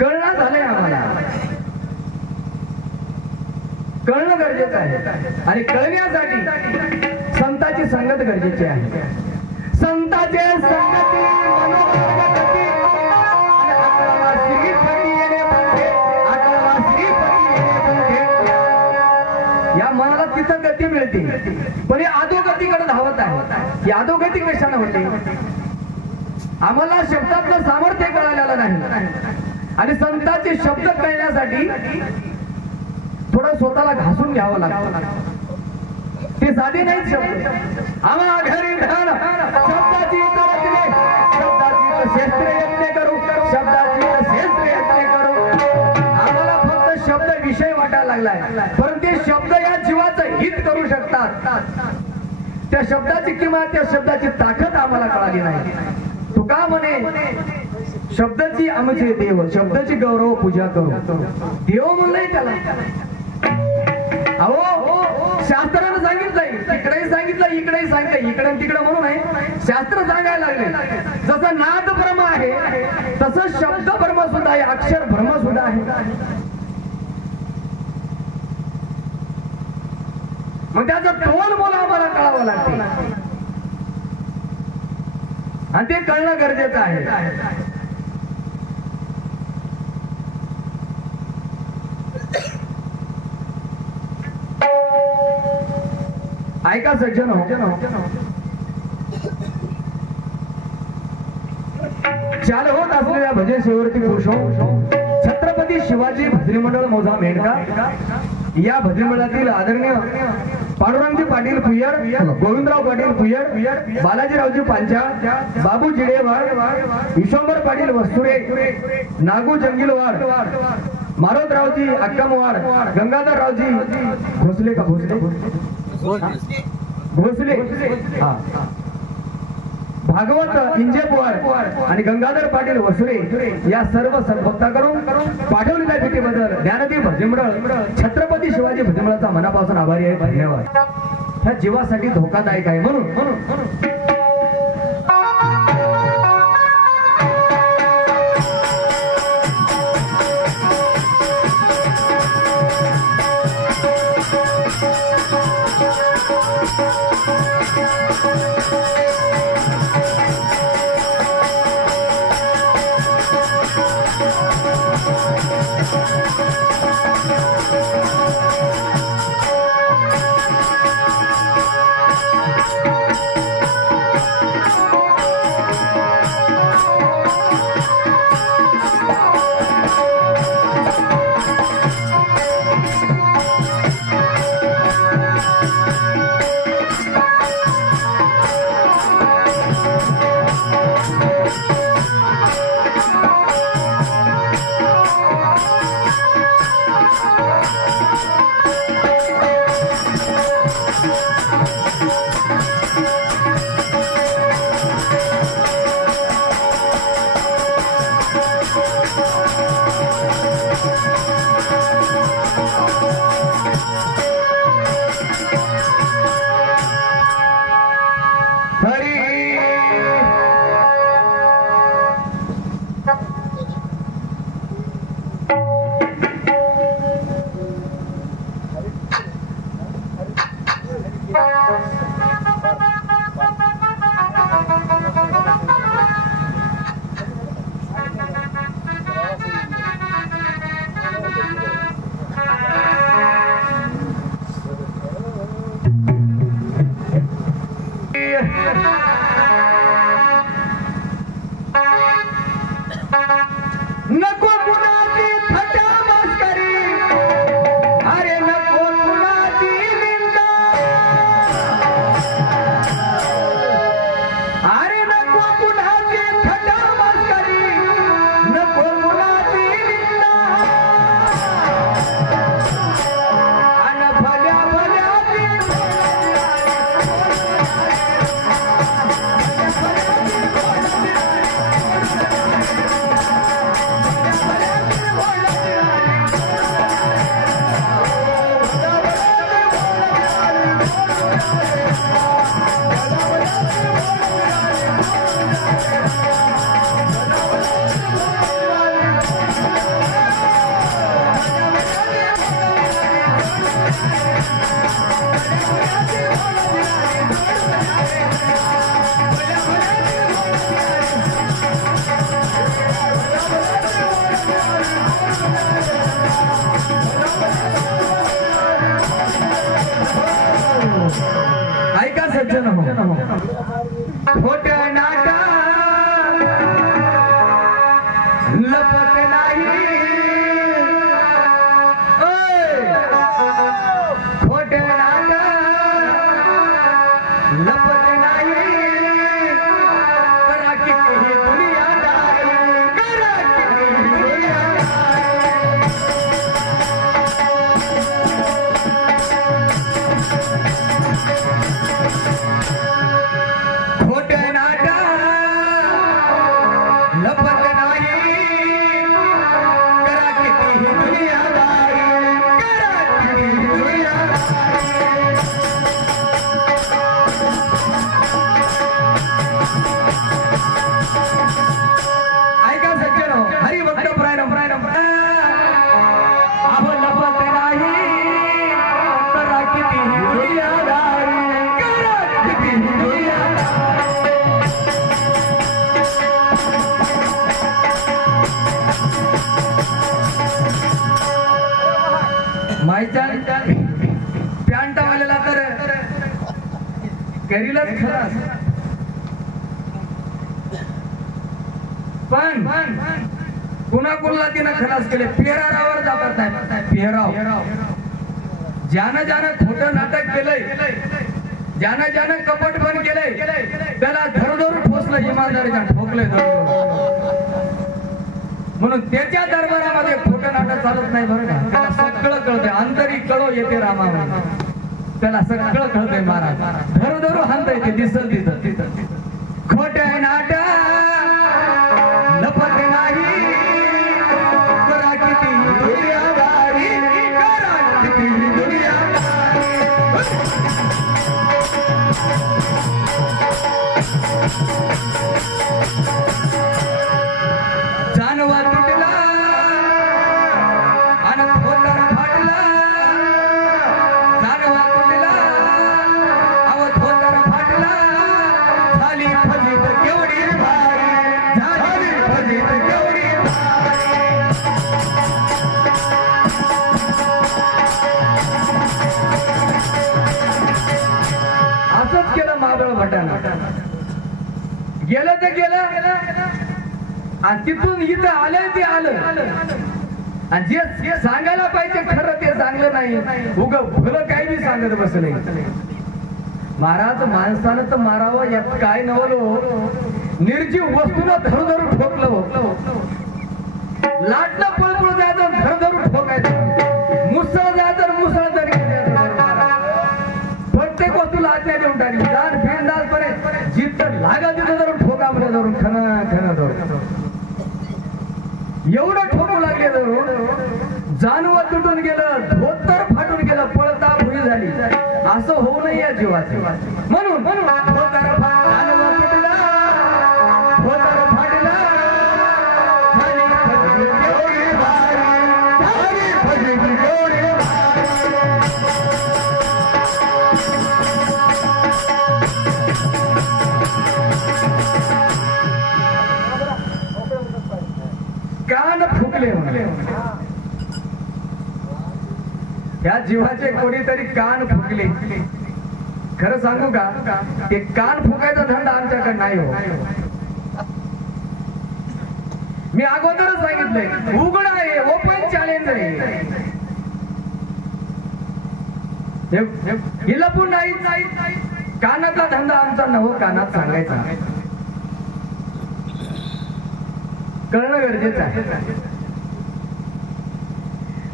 कळणं झालंय आम्हाला, कळणं गरजेचं आहे. आणि कळण्यासाठी संताची संगत गरजेची आहे. संताचे संगती या मनाला तिथं गती मिळते. पण हे अधोगतीकडे धावत आहे. ही अधोगती कशाने होते? आम्हाला शब्दातलं सामर्थ्य कळालेलं नाही. आणि संतांचे शब्द कळण्यासाठी थोडं स्वतःला घासून घ्यावं लागतं. ते साधे नाहीत शब्द. आम्हा घरी शब्दाची शस्त्र यज्ञ करू, शब्दाची शस्त्र यज्ञ करू. आम्हाला फक्त शब्द विषय वाटायला लागलाय, परंतु ते शब्द या जीवाचं हित करू शकतात. त्या शब्दाची किंमत, त्या शब्दाची ताकद आम्हाला कळाली नाही. तुका म्हणे शब्दाची आमचे देव, शब्दाची गौरव पूजा करू. देव म्हणलंय त्याला. अहो शास्त्रानं सांगितलंय, तिकडेही सांगितलं, इकडेही सांगितलं, इकडे तिकडे म्हणून आहे. शास्त्र सांगायला लागले जसं नाद ब्रह्म आहे तसं शब्द ब्रह्म सुद्धा आहे, अक्षर ब्रह्म सुद्धा आहे. मग त्याचं तोल बोल आम्हाला कळावं लागते आणि ते कळणं गरजेचं आहे. ऐका सज्जन हो, चाल होत असलेल्या भजन सेवेवरती पुरुष छत्रपती शिवाजी भजनी मंडळ मौजा मेंढका या भजनी मंडळातील आदरणीय पांडुरंगजी पाटील पुयर, गोविंदराव पाटील पुयर, बालाजीरावजी पांचा, बाबू जिडेवाड, विश्वंभर पाटील वस्तुरे, नागू जंगिलवाड, मारोदरावजी अक्कमवाड, गंगाधररावजी भोसले का भोसले हा, भागवत इंजेपवार आणि गंगाधर पाटील वसुरे या सर्व सद्भक्ताकडून पाठवलेल्या भेटीबद्दल ज्ञानदेव भजनमंडळ छत्रपती शिवाजी भजनमंडळाचा मनापासून आभारी आहे. धन्यवाद. ह्या जीवासाठी धोकादायक आहे म्हणून Thank you. सज्जन खोट नाट लपत नाही खोट नाट लपत नाही करा किती दुनिया करा किती दुनिया खोट नाट लपत नाही करा किती दुनियादारी करा किती दुनियादारी ऐका सज्जन हरिभक्त प्रायरम आव लपत नाही करा किती दुनियादारी करा किती दुनियादारी मायच्या पॅन्टावाल्याला तर करीलाच खलास पण कुणाकुणाला तिनं खलास केले पेहरावर जातात नाही पेहराव ज्यानं खोटं नाटक केलंय ज्यानं कपट बंद केलंय त्याला धरून ठोसलं इमानदारीच्या ठोकलंय म्हणून त्याच्या दरबारामध्ये खोटं नाटक चालत नाही बरं का त्याला सगळं कळतंय अंतरी कळो येते रामा त्याला सगळं कळतंय महाराज धरू हाणता येते दिसत तिथं खोट नाटक लपत नाही करा किती दुनियादारी करा किती दुनियादारी जानवा तुटला आणि थोडा फाटला जानवा तुटला अव थोडा फाटला झाली फजित केवढी भारी झाली फजित केवढी भारी असंच केलं मावळ भटानं गेलं तर गेलं आणि तिथून इथं आलं ते आलं आणि जे सांगायला पाहिजे खरं ते सांगलं नाही उग भलं काही बी सांगत बसलं महाराज माणसानं तर मारावं यात काय नवलो निर्जीव वस्तूला धरू ठोकलं लाटणं पळपळ जायचं धरू ठोकायचं मुसळ जायचं मुसळ तरी प्रत्येक वस्तूला आज्ञा देऊन टाकली दान फिरदास पणे जिथं लागा तिथं धरून ठोका म्हणजे धरून खन धरून एवढं ठोकू लागले धरून जानवर तुटून गेलं धोतर फाटून गेलं पळता भुई झाली असं होऊ नये या जीवाचं म्हणून धोतर जानवर तुटला धोतर फाटला झाली फजिती केवढी भारी झाली फजिती केवढी कान फुकले या जीवाचे कोणीतरी कान फुकले खरं सांगू का ते कान फुकायचा धंदा आमच्याकडे नाही हो मी अगोदरच सांगितलंय उघड आहे ओपन चॅलेंज आहे लपून नाही कानातला धंदा आमचा नवं कानात सांगायचा कळणं गरजेचं आहे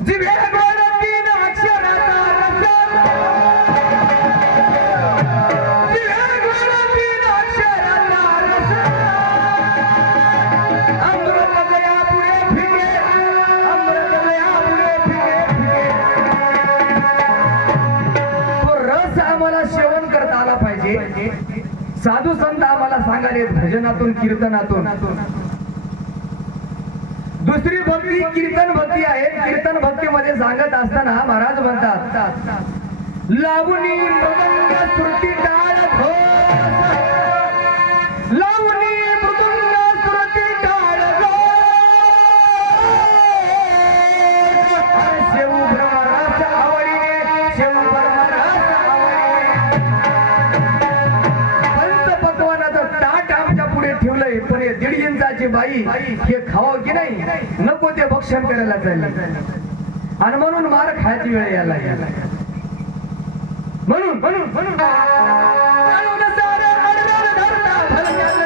जिभेवर तीन अक्षराचा रस जिभेवर तीन अक्षराचा रस अमृत गया पुढे फिरे अमृत गया पुढे फिरे तो रस आम्हाला सेवन करता आला पाहिजे साधू संत आम्हाला सांगाले भजनातून कीर्तनातून दुसरी भक्ती कीर्तन भक्ती आहे कीर्तन भक्तीमध्ये सांगत असताना महाराज म्हणतात लावणी मृदंग श्रुती टाळ घोष लावणी मृदंग श्रुती टाळ शेव भ्रमरास आवडीने शेव भ्रमरास आवडीने ठेवलंय पण हे 1.5 इंचाची बाई हे खावावं की नाही नको ते भक्षण करायला चालले आणि म्हणून मार खायची वेळ यायला म्हणून म्हणून म्हणून सारं अडवण धरता भरण्याला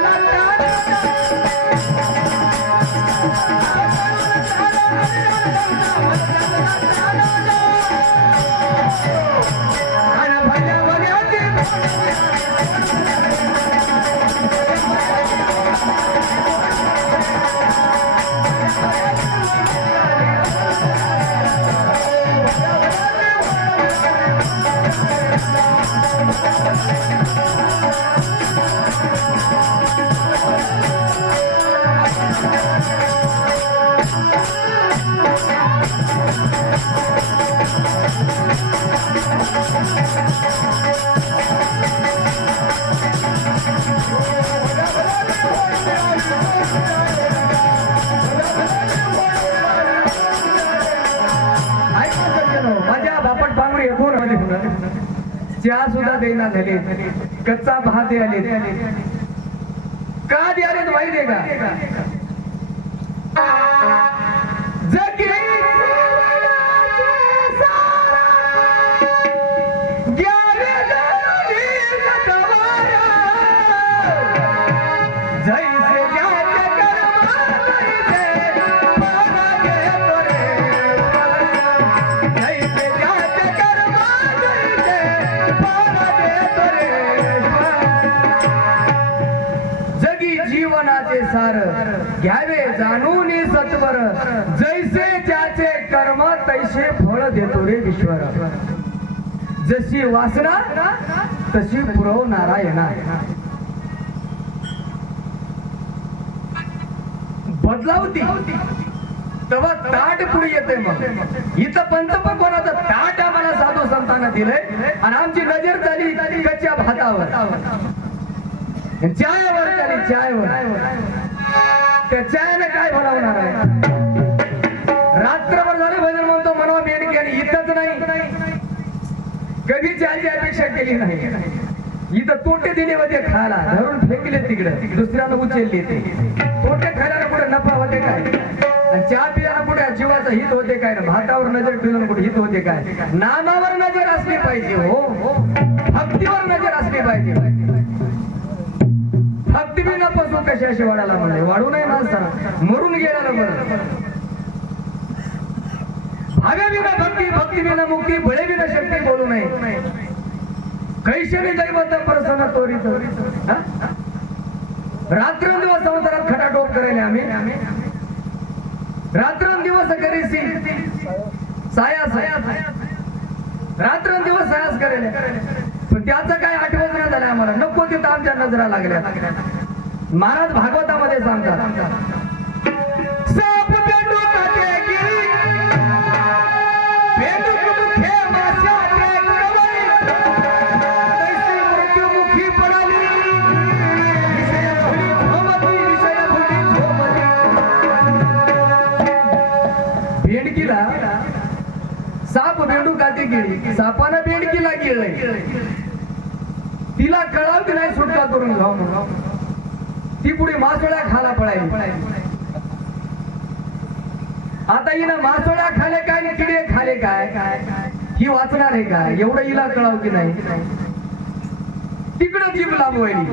माझ्या बापट बांगडी चहा सुद्धा देना झाले कच्चा भात आले का द्याले माहिती आहे का सार घ्यावे जाणून सत्वर जैसे ज्याचे कर्म तैसे फळ देतो रे ईश्वर जशी वासना तशी पुरव नारायणा बदलावती तेव्हा ताट पुढे येते मग इथं पंचपक्वानाचं ताट आम्हाला साधू संतांना दिलंय आणि आमची नजर झाली कच्च्या भातावर चायवर झाली चायवर त्या चायने काय बनवणार आहे रात्रभर झाले भजन म्हणतो मनवा बेडकी आणि इथंच नाही कधी चायची अपेक्षा केली नाही इथं तोटे दिले होते खायला धरून फेकले तिकडे दुसऱ्याला उचलले ते तोटे खायला कुठे नफा होते काय आणि चहा पियाला कुठे जीवाचं हित होते काय ना भातावर नजर ठेवून कुठे हित होते काय नामावर नजर असली पाहिजे हो भक्तीवर नजर असली पाहिजे भक्ती बी नपासून कशाशी वाढायला म्हणले वाढू नाही माणसाला मरून गेला बरं भावे बिना भक्ती भक्ती बिना मुक्ती बळे बिना शक्ती बोलू नये कैशने दैवत प्रसन्न तोरीत रात्रंदिवस संसारात खटाटोप करायला आम्ही रात्रंदिवस करीसी सायास रात्रंदिवस सायास करायला पण त्याचं काय आठवण नाही झालं आम्हाला नको तिथं आमच्या नजरा लागल्या महाराज भागवतामध्ये सांगतात साप बेंडूक काटेगी, बेंडूक मुखे माशाचे कवळी, तैसी मृत्युमुखी पडाली, विषय भुली झोमती. बेंडकीला साप बेंडूक काटे गेली, सापानं बेंडकीला गेलंय, तिला कळाव की नाही सुटका करून घ्यावं म्हणून ती पुढे मासोळ्या खाला पळायली. आता हिला मासोळ्या खाले काय आणि किडे खाले काय ही वाचणार आहे काय एवढं हिला कळाव की नाही. तिकडं जीभ लांबवायली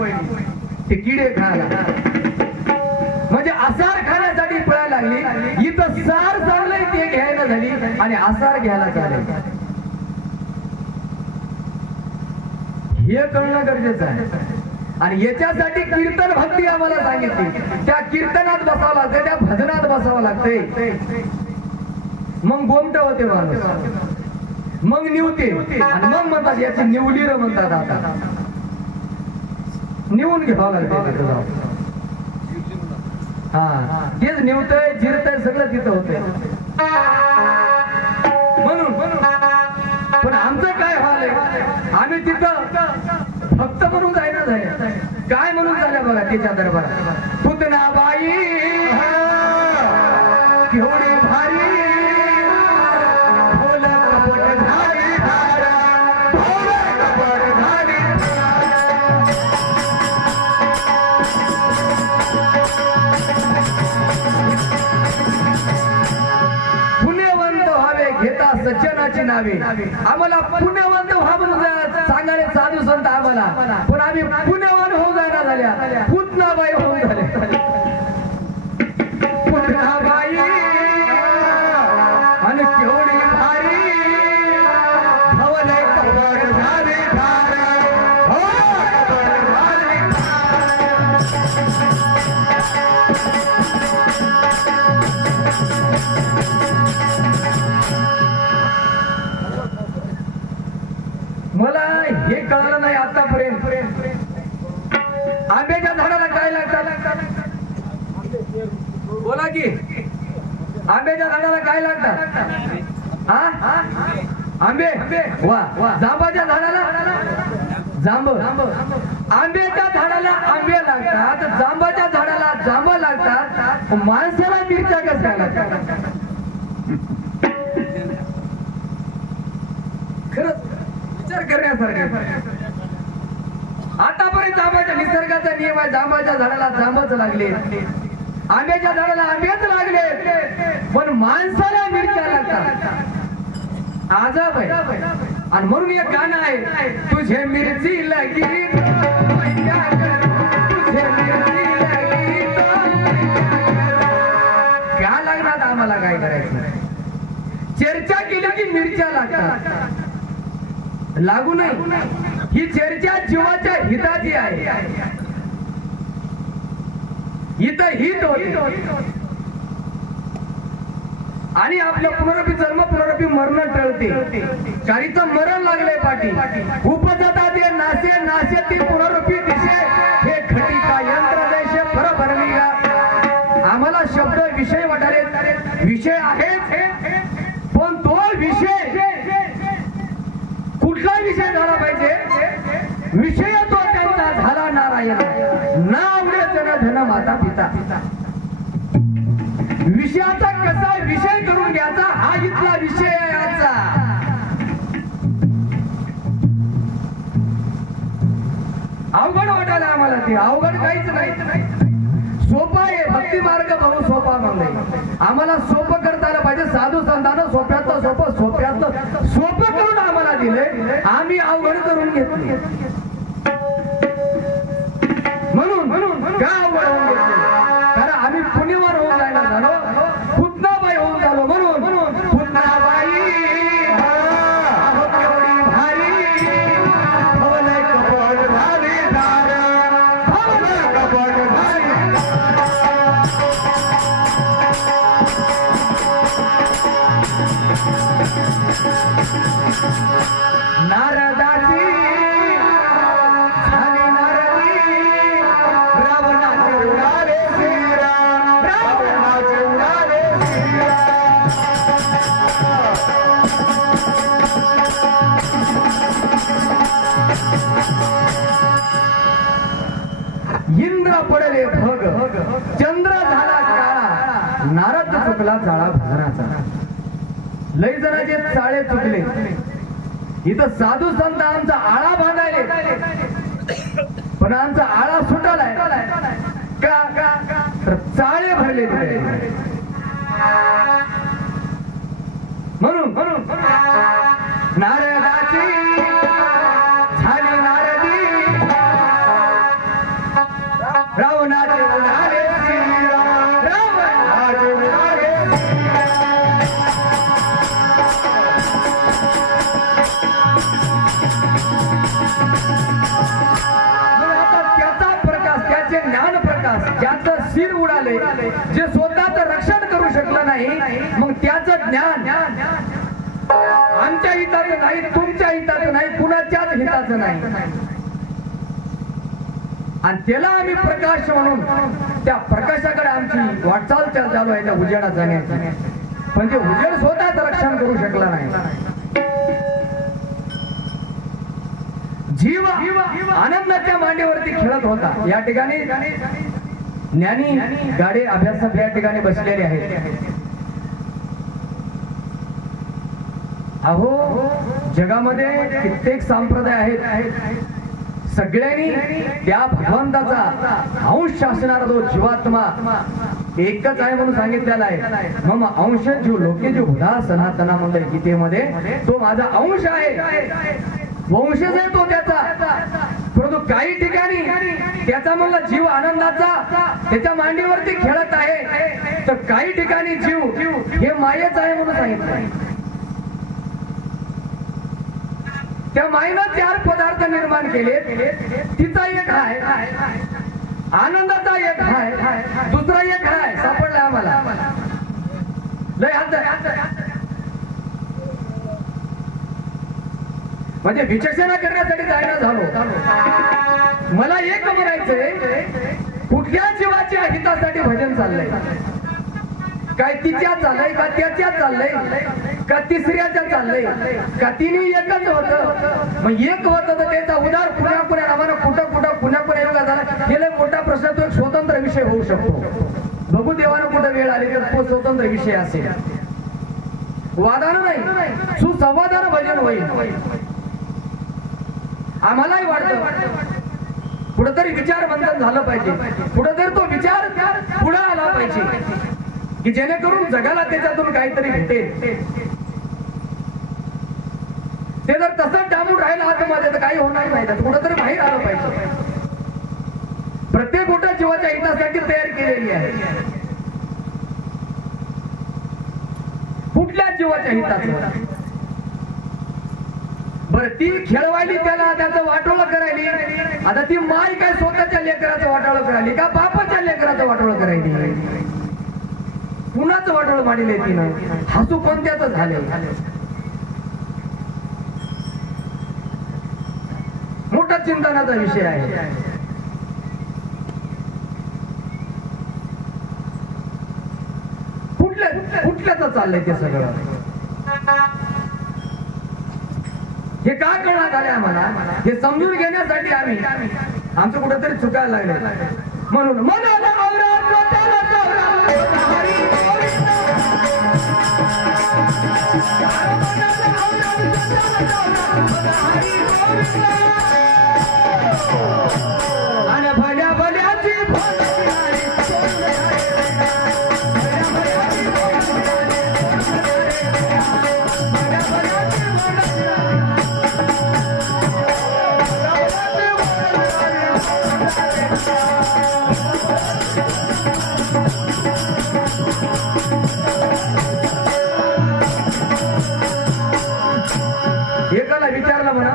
ते किडे खायला म्हणजे आसार खाण्यासाठी पळायला लागली. इथं सार चाललंय ते घ्यायला झाली आणि आसार घ्यायला चालले. हे कळणं गरजेचं आहे आणि याच्यासाठी कीर्तन भक्ती आम्हाला सांगितली. त्या कीर्तनात बसावं लागतं, त्या भजनात बसावं लागतंय. मग गोमट होते माणूस, मग निवते आणि मग म्हणतात याची निवलीर म्हणतात. आता निवून घ्यावं लागतं. हा तेच निवतंय जिरतंय सगळं तिथं होतंय म्हणून. पण आमचं काय हाल आहे, आम्ही तिथं भक्त म्हणून जायना झाले काय म्हणून झाल्या बघा त्याच्या दरबारात. पुतना बाई केवढी भारी भोला कपट झाली धारा, भोला कपट झाली महाराजांची नावे आम्हाला पुण्यवंत व्हा म्हणून सांगाले साधू संत आम्हाला, पण आम्ही पुण्यवान होऊन जायला झाल्या, पुतनाबाई होऊन झाले. पुतनाबाई आणि केवढी भारी भवलय कवड झाले धार, हो कवड झाले. मला हे कळलं नाही आतापर्यंत आंब्याच्या झाडाला काय लागतात? बोला की, आंब्याच्या झाडाला काय लागतात? हा आंबे. वा. जांबाच्या झाडाला जांब. आंब्याच्या झाडाला आंबे लागतात, जांबाच्या झाडाला जांब लागतात, माणसाला मिरच्या कशा लागतात? खरंच विचार करण्यासारखं. आतापर्यंत जांबाच्या निसर्गाचा नियम आहे, जांबाच्या झाडाला जांबच लागले, आंब्याच्या झाडाला आंबेच लागले, पण माणसाला मिरच्या लागतात. आजब आहे. आणि म्हणून एक गाणं आहे, तुझे मिरची लगी तुझे मिरची लगी काय लागणार? आम्हाला काय करायचं? चर्चा केली की मिरच्या लागतात. लागू नाही. ही चर्चा जीवाच्या हिताची आहे. इथं हित होते आणि आपलं पुनरपी जन्म पुनरपी मरण टळते. कारीचं मरण लागलंय पाठी, उपजता ते नासे नासे ते पुनरपी दिशे, हे घटिका यंत्र देशे फर भरली गा. आम्हाला शब्द विषय वाटाले, विषय आहेच, पण तो विषय कुठला विषय झाला पाहिजे? विषय तो त्यांचा झाला नारायण, ना आवडे जन धन माता पिता. विषयाचा कसा विषय करून घ्यायचा हा इथला विषय आहे आजचा. अवघड वाटायला आम्हाला, ते अवघड काहीच नाही, सोपा आहे. भक्ती मार्ग भाऊ सोपा मानलाय. आम्हाला सोपं करता आलं पाहिजे. साधू संतांना सोप्यातलं सोपं सोप्यातलं सोपं करून आम्हाला दिलंय, आम्ही अवघड करून घेतले. म्हणून काय अवघड होऊन घेतले? कारण आम्ही पुण्यवान होऊन जायला झालो, पुतनाबाई होऊन झालो. म्हणून पुतनाबाई केवढी भारी भवलय कपड झाली धार, भवलय कपड झाली. नारदाची झाली नारदी, रावणाचे उडाले श्रीराम, रावणाचे उडाले श्रीराम. इंद्र पडले भग, चंद्र झाला काळा, नारद चुकला जाळा भजनाचा. लय जणांचे चाळे चुकले. इथं साधू संत आमचा आळा बांधायले, पण आमचा आळा सुटालाय का? तर चाळे भरले. म्हणून नारदाची झाली नारदी, रावणाचे उडाले श्रीराम, रावणाचे उडाले. त्याचा प्रकाश, त्याचे ज्ञान प्रकाश, ज्याचं शिर उडाले, जे स्वतःच रक्षण करू शकलं नाही, मग त्याचं ज्ञान आमच्या हिताचं नाही, तुमच्या हिताचं नाही, कुणाच्याच हिताचं नाही. आणि त्याला आम्ही प्रकाश म्हणून त्या प्रकाशाकडे आमची वाटचाल चालू आहे, त्या उजेडात जाण्याची. पण ते उजेड स्वतःच रक्षण करू शकला नाही. जीव आनंदाच्या मांडीवरती खेळत होता. या ठिकाणी ज्ञानी गाडे अभ्यासक या ठिकाणी बसलेले आहेत. अहो, जगामध्ये कित्येक संप्रदाय आहेत. सगळ्यांनी त्या भगवंताचा अंश असणारा जो जीवात्मा एकच आहे म्हणून सांगितलेला आहे. मम अंश जीव लोके जीव भुधा सनातना म्हणतोय गीतेमध्ये. तो माझा अंश आहे, वंशज आहे तो त्याचा. परंतु काही ठिकाणी त्याचा म्हणलं जीव आनंदाचा त्याच्या मांडीवरती खेळत आहे, तर काही ठिकाणी जीव हे मायेच आहे म्हणून सांगितलं. त्या मायेनं 4 पदार्थ निर्माण केले. तिचा एक आहे आनंदाचा, एक आहे दुसरा, एक आहे सापडला आम्हाला. लय हात म्हणजे विचक्षणा करण्यासाठी जायला झालो. मला एक म्हणायचंय, कुठल्या जीवाच्या हितासाठी भजन चाललंय? काय तिच्या चाललंय का त्याच्या चाललंय का तिसऱ्याच्या चाललंय का तिने एकच होत? मग एक होत तर त्याचा उदार पुण्या पुण्या आम्हाला कुठं पुण्या योगा झाला. हे लय मोठा प्रश्न, तो एक स्वतंत्र विषय होऊ शकतो. बघू देवानं कुठं वेळ आली तर तो स्वतंत्र विषय असेल. वादानं नाही, सुसंवादानं भजन होईल. आम्हालाही वाटतं कुठंतरी विचार बंधन झालं पाहिजे, कुठंतरी तो विचार पुढे आला पाहिजे की जेणेकरून जगाला त्याच्यातून काहीतरी भेटेल. ते जर तसंच डांबून राहिलं आतमध्ये तर काही होणार नाही. कुठंतरी बाहेर आलं पाहिजे. प्रत्येक गोष्ट जीवाच्या हितासाठी तयार केलेली आहे. कुठल्या जीवाच्या हिताचं? बरं, ती खेळवायली त्याला, त्याचं वाटोळं करायली. आता ती माय काय स्वतःच्या लेकराचं वाटोळं करायली का बापाच्या लेकराचं वाटोळं करायली? कुणाचं वाटोळं मांडले तिनं? हसू कोणत्याच झाले? मोठा चिंतनाचा विषय आहे. कुठल्याच चाललंय ते सगळं? हे का कळणार झाले आम्हाला? हे समजून घेण्यासाठी आमचं कुठेतरी चुकायला लागले. म्हणून मनाला आणि भल्या भल्याची एकाला विचारलं म्हणा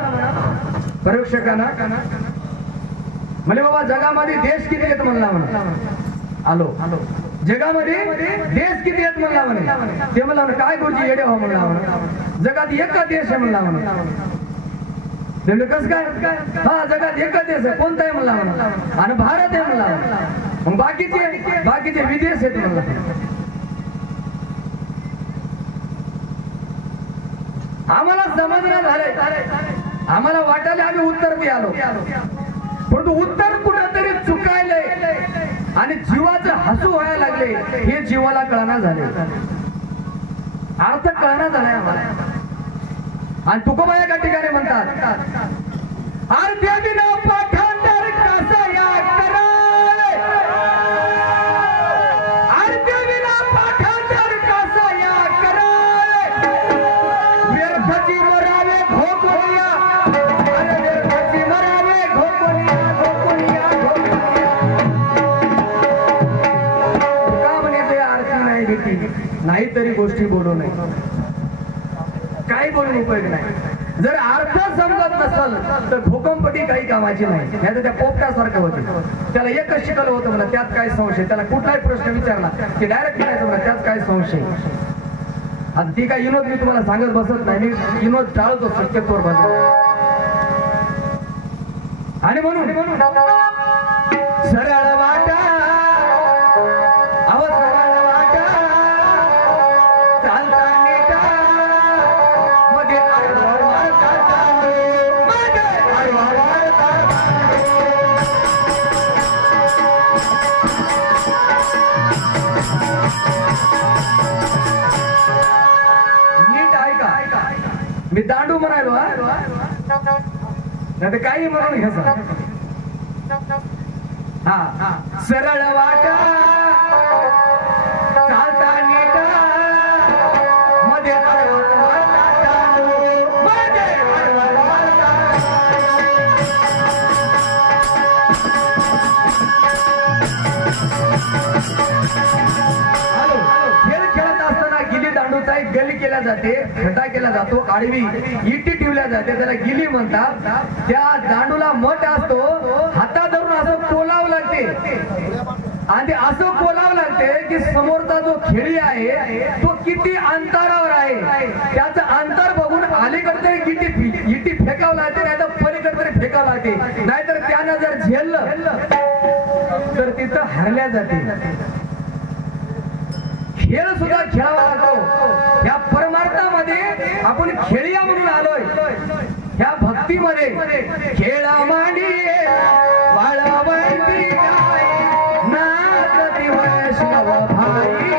परीक्षकांना, म्हणे बाबा जगामध्ये देश किती आहेत म्हणला म्हणा. आलो जगामध्ये देश किती आहेत म्हणला म्हणे. ते म्हणला काय गुरुजी येडे हो म्हणला म्हणा. जगात एकच देश आहे म्हणला म्हणा. कस काय? हा, जगात एकच देश आहे. कोणता आहे म्हणला म्हणा. आणि भारत आहे म्हणला म्हणा. मग बाकीचे विदेश आहेत म्हणला. आम्हाला समजणं झालंय, आम्हाला वाटायला आम्ही उत्तर बी आलो, परंतु उत्तर कुठेतरी चुकायलंय आणि जीवाचं हसू व्हायला लागले. हे जीवाला कळना झाले, अर्थ कळना झालाय आम्हाला. आणि तुकोबा एका ठिकाणी म्हणतात, अर्ध्या विना पाठांतर कसा या कराय, अर्ध्या विना पाठांतर कसा या कराय, व्यर्थची मरावे घोकोनिया, अरे व्यर्थची मरावे घोकोनिया, घोकोनिया, घोकोनिया. तुका म्हणे ते आरती नाही भीती, नाहीतरी गोष्टी बोलू नये. काही बोलून उपयोग नाही. जर अर्थ समजत नसल तर भूकंपटी काही कामाची नाही. नाही तर त्या पोपटासारखं होते. त्याला एकच शिकवलं होतं म्हणा, त्यात काय संशय. त्याला कुठलाही प्रश्न विचारला की डायरेक्ट म्हणायचं म्हणा, त्यात काय संशय. आता ती काय विनोद मी तुम्हाला सांगत बसत नाही, मी विनोद टाळतो शक्यतोवर बसत. आणि म्हणून सरळ वाटा, अहो सरळ वाटा, चालता नेटा मध्ये आरवार मारता, मध्ये आरवार मारता. नीट ऐका, मी दांडू म्हणायलो नाही काही म्हणून घ्यायचं. हा, सरळ वाटा हॅलो, खेळ खेळत असताना गिली दांडूचा एक गली केला जाते, खड्डा केला जातो, आडवी इटी ठेवल्या जाते, त्याला गिली म्हणतात. त्या दांडूला मठ असतो, हातात धरून असं कोलावं लागते आणि ते असं कोलावं लागते की समोरचा जो खेळी आहे तो किती अंतरावर आहे त्याचं अंतर बघून अलीकडे इटी फेकावं लागते, नाहीतर पलीकडे फेकावं लागते. नाहीतर त्यानं जर झेललं तर तिथं हरल्या जाते. खेळ सुद्धा खेळावा लागतो. या परमार्थामध्ये आपण खेळिया म्हणून आलोय. ह्या भक्तीमध्ये खेळा मांडी वाळवंती नाच वैष्णव भाई.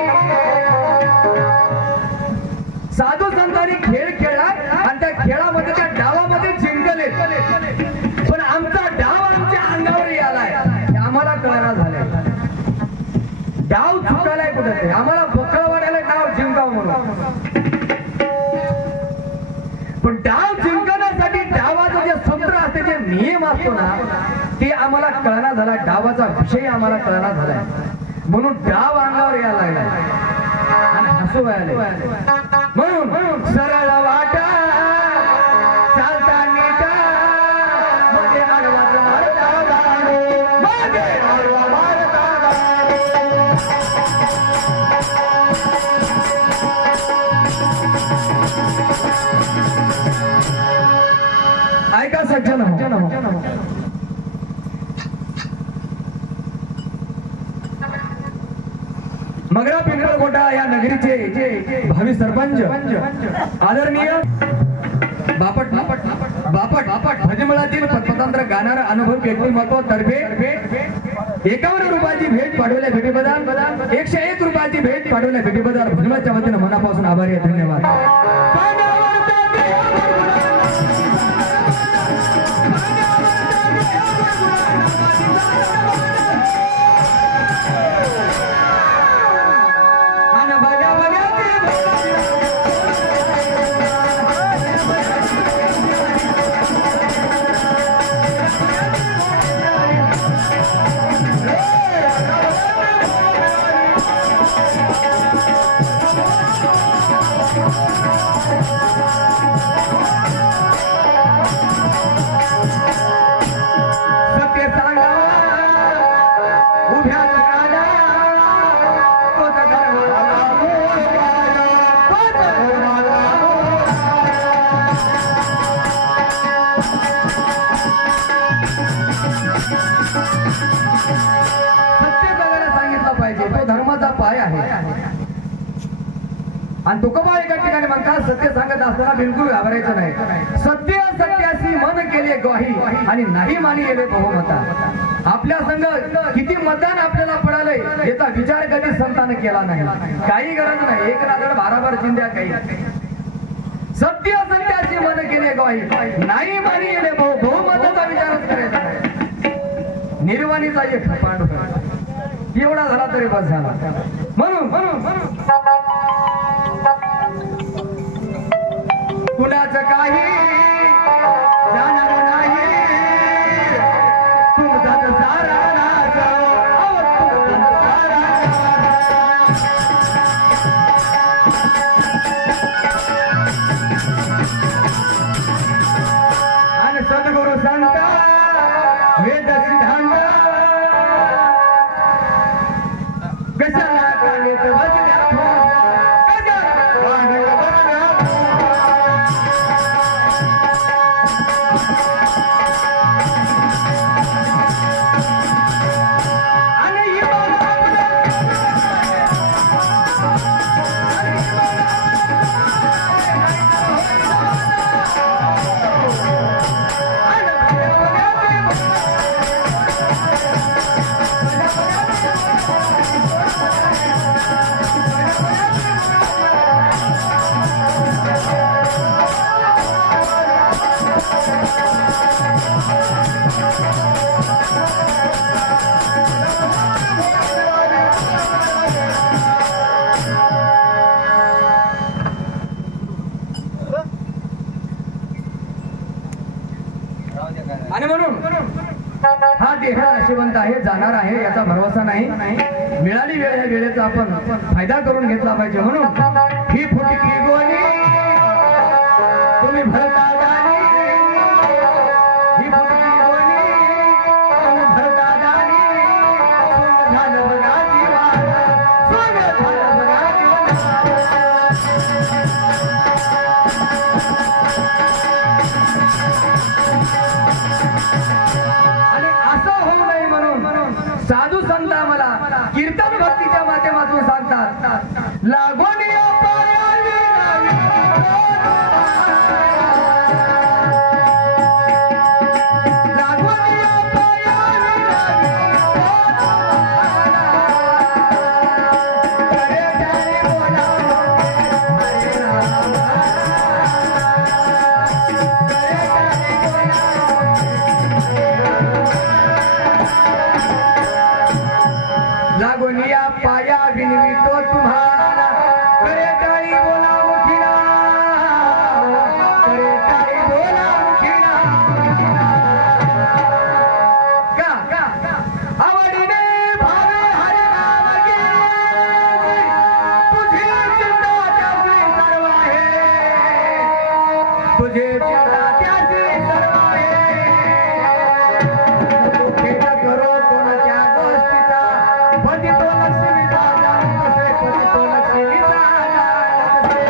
साधू संतांनी खेळ खेळला आणि त्या खेळामध्ये त्या डावामध्ये जिंकले, पण आमचा डाव आमच्या अंगावर आलाय आम्हाला कळना झालंय. डाव चुकायलाय कुठे, आम्हाला बकळ वाढायला डाव जिंकाव म्हणून. पण डाव जिंकण्यासाठी डावाचं जे सूत्र असते, जे नियम असतो ना, ते आम्हाला कळना झाला. डावाचा विषय आम्हाला कळना झालाय म्हणून डाव अंगावर यायला लागला आणि हसू व्हायला. म्हणून सरळ वाटा चालता नीटा मध्ये आडवाच मारता गाडो, मध्ये आडवा मारता गाडो. ऐका सज्जन हो, मगरा पिंगळगोटा या नगरीचे भावी सरपंच आदरणीय बापट भजमळातील पथतंत्र गाणारा अनुभव व्यक्तिमत्व तर्फे 51 रुपयाची भेट पाठवल्या भेटीबद्दल 101 रुपयाची भेट पाठवल्या भेटीबद्दल भजमळच्या वतीने मनापासून आभारी आहे. धन्यवाद. आणि तुकोबा एका ठिकाणी म्हणतात, सत्य सांगत असताना बिलकुल घाबरायचं नाही. सत्य सत्याशी मन केले ग्वाही आणि नाही मानी गेले बहुमता. आपल्या संघ किती मतदान आपल्याला पडालंय याचा विचार कधी संतानं केला नाही. काही गरज नाही, एक राजड भाराभर चिंध्या काही. सत्य सत्याशी मन केले ग्वाही नाही मानी गेले बहुमताचा विचारच करायचा नाही. निर्वाणीचा एक पांडू एवढा झाला तरी बस झाला. म्हणून कुणाचं काही जाणार नाही, तुमचा सारा आणि सद्गुरु संत वेद सिद्धांत कशाला कळले बसल्या नाशिवंत आहे, जाणार आहे याचा भरवसा नाही. मिळाली वेळ या वेळेचा आपण फायदा करून घेतला पाहिजे. म्हणून ही फुटकी गोणी तुम्ही भरता दानी, ही फुटकी गोणी तुम्ही भरता दानी. सोंग झालं बघा जीवाला, सोंग झालं बघा जीवाला. आणि असं होऊ नये म्हणून साधू संत आम्हाला कीर्तन भक्तीच्या माध्यमातून सांगतात, लागून या पायावी लागून या पायावी करे जाणे बोला हरे राम, करे जाणे बोला लागून या पाया विनवितो तुम्हाला, करे टाळी बोला मुखीला, करे टाळी बोला मुखीला. का आवडीने भावे हरे नाम घे, तुझे चिंता त्याचे सर्व आहे, तुझे चिंता त्याचे सर्व आहे. नको खेद करो कोणत्या गोष्टीचा, पती तो लक्ष्मीचा जाण कसे, पती तो लक्ष्मीचा जाण कसे.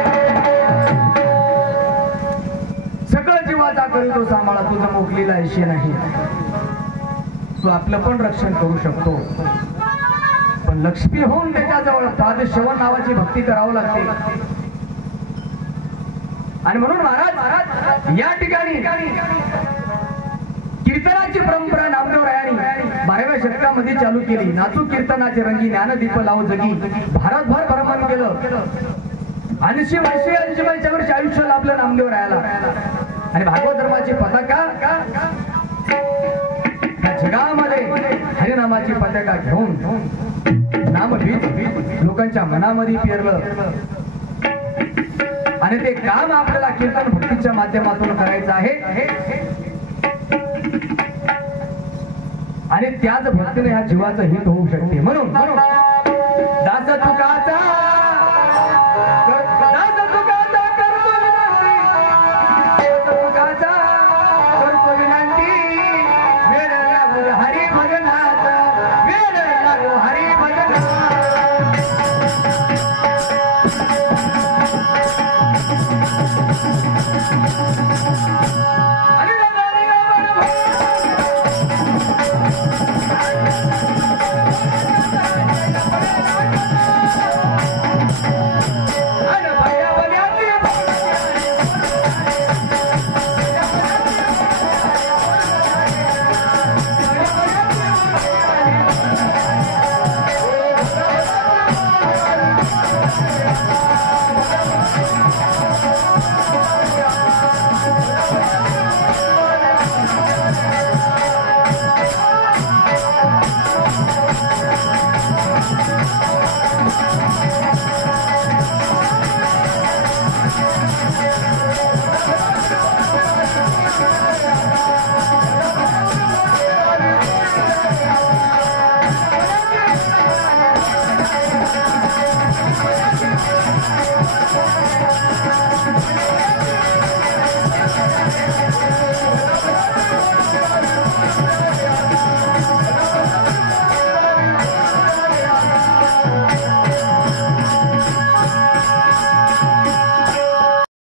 सगळं जीवाचा करीतो सांभाळा, तुझं मोकलीला ऐशी नाही. तू आपलं पण रक्षण करू शकतो, पण लक्ष्मी होऊन त्याच्याजवळ पादश्रवण नावाची भक्ती करावं लागते. आणि म्हणून महाराज या ठिकाणी कीर्तनाची परंपरा नामदेवरायांनी 12व्या शतकामध्ये चालू केली. नाचू कीर्तनाचे रंगी, ज्ञानदीप लावू जगी, भारतभर भ्रमण केलं. 80 वर्ष आयुष्य लाभलं नामदेवरायाला. आणि भागवत धर्माची पताका या जगामध्ये हरिनामाची पताका घेऊन नामबीज लोकांच्या मनामध्ये पेरलं. आणि ते काम आपल्याला कीर्तन भक्तीच्या माध्यमातून करायचं आहे. आणि त्याच भक्तीने ह्या जीवाचं हित होऊ शकते. म्हणून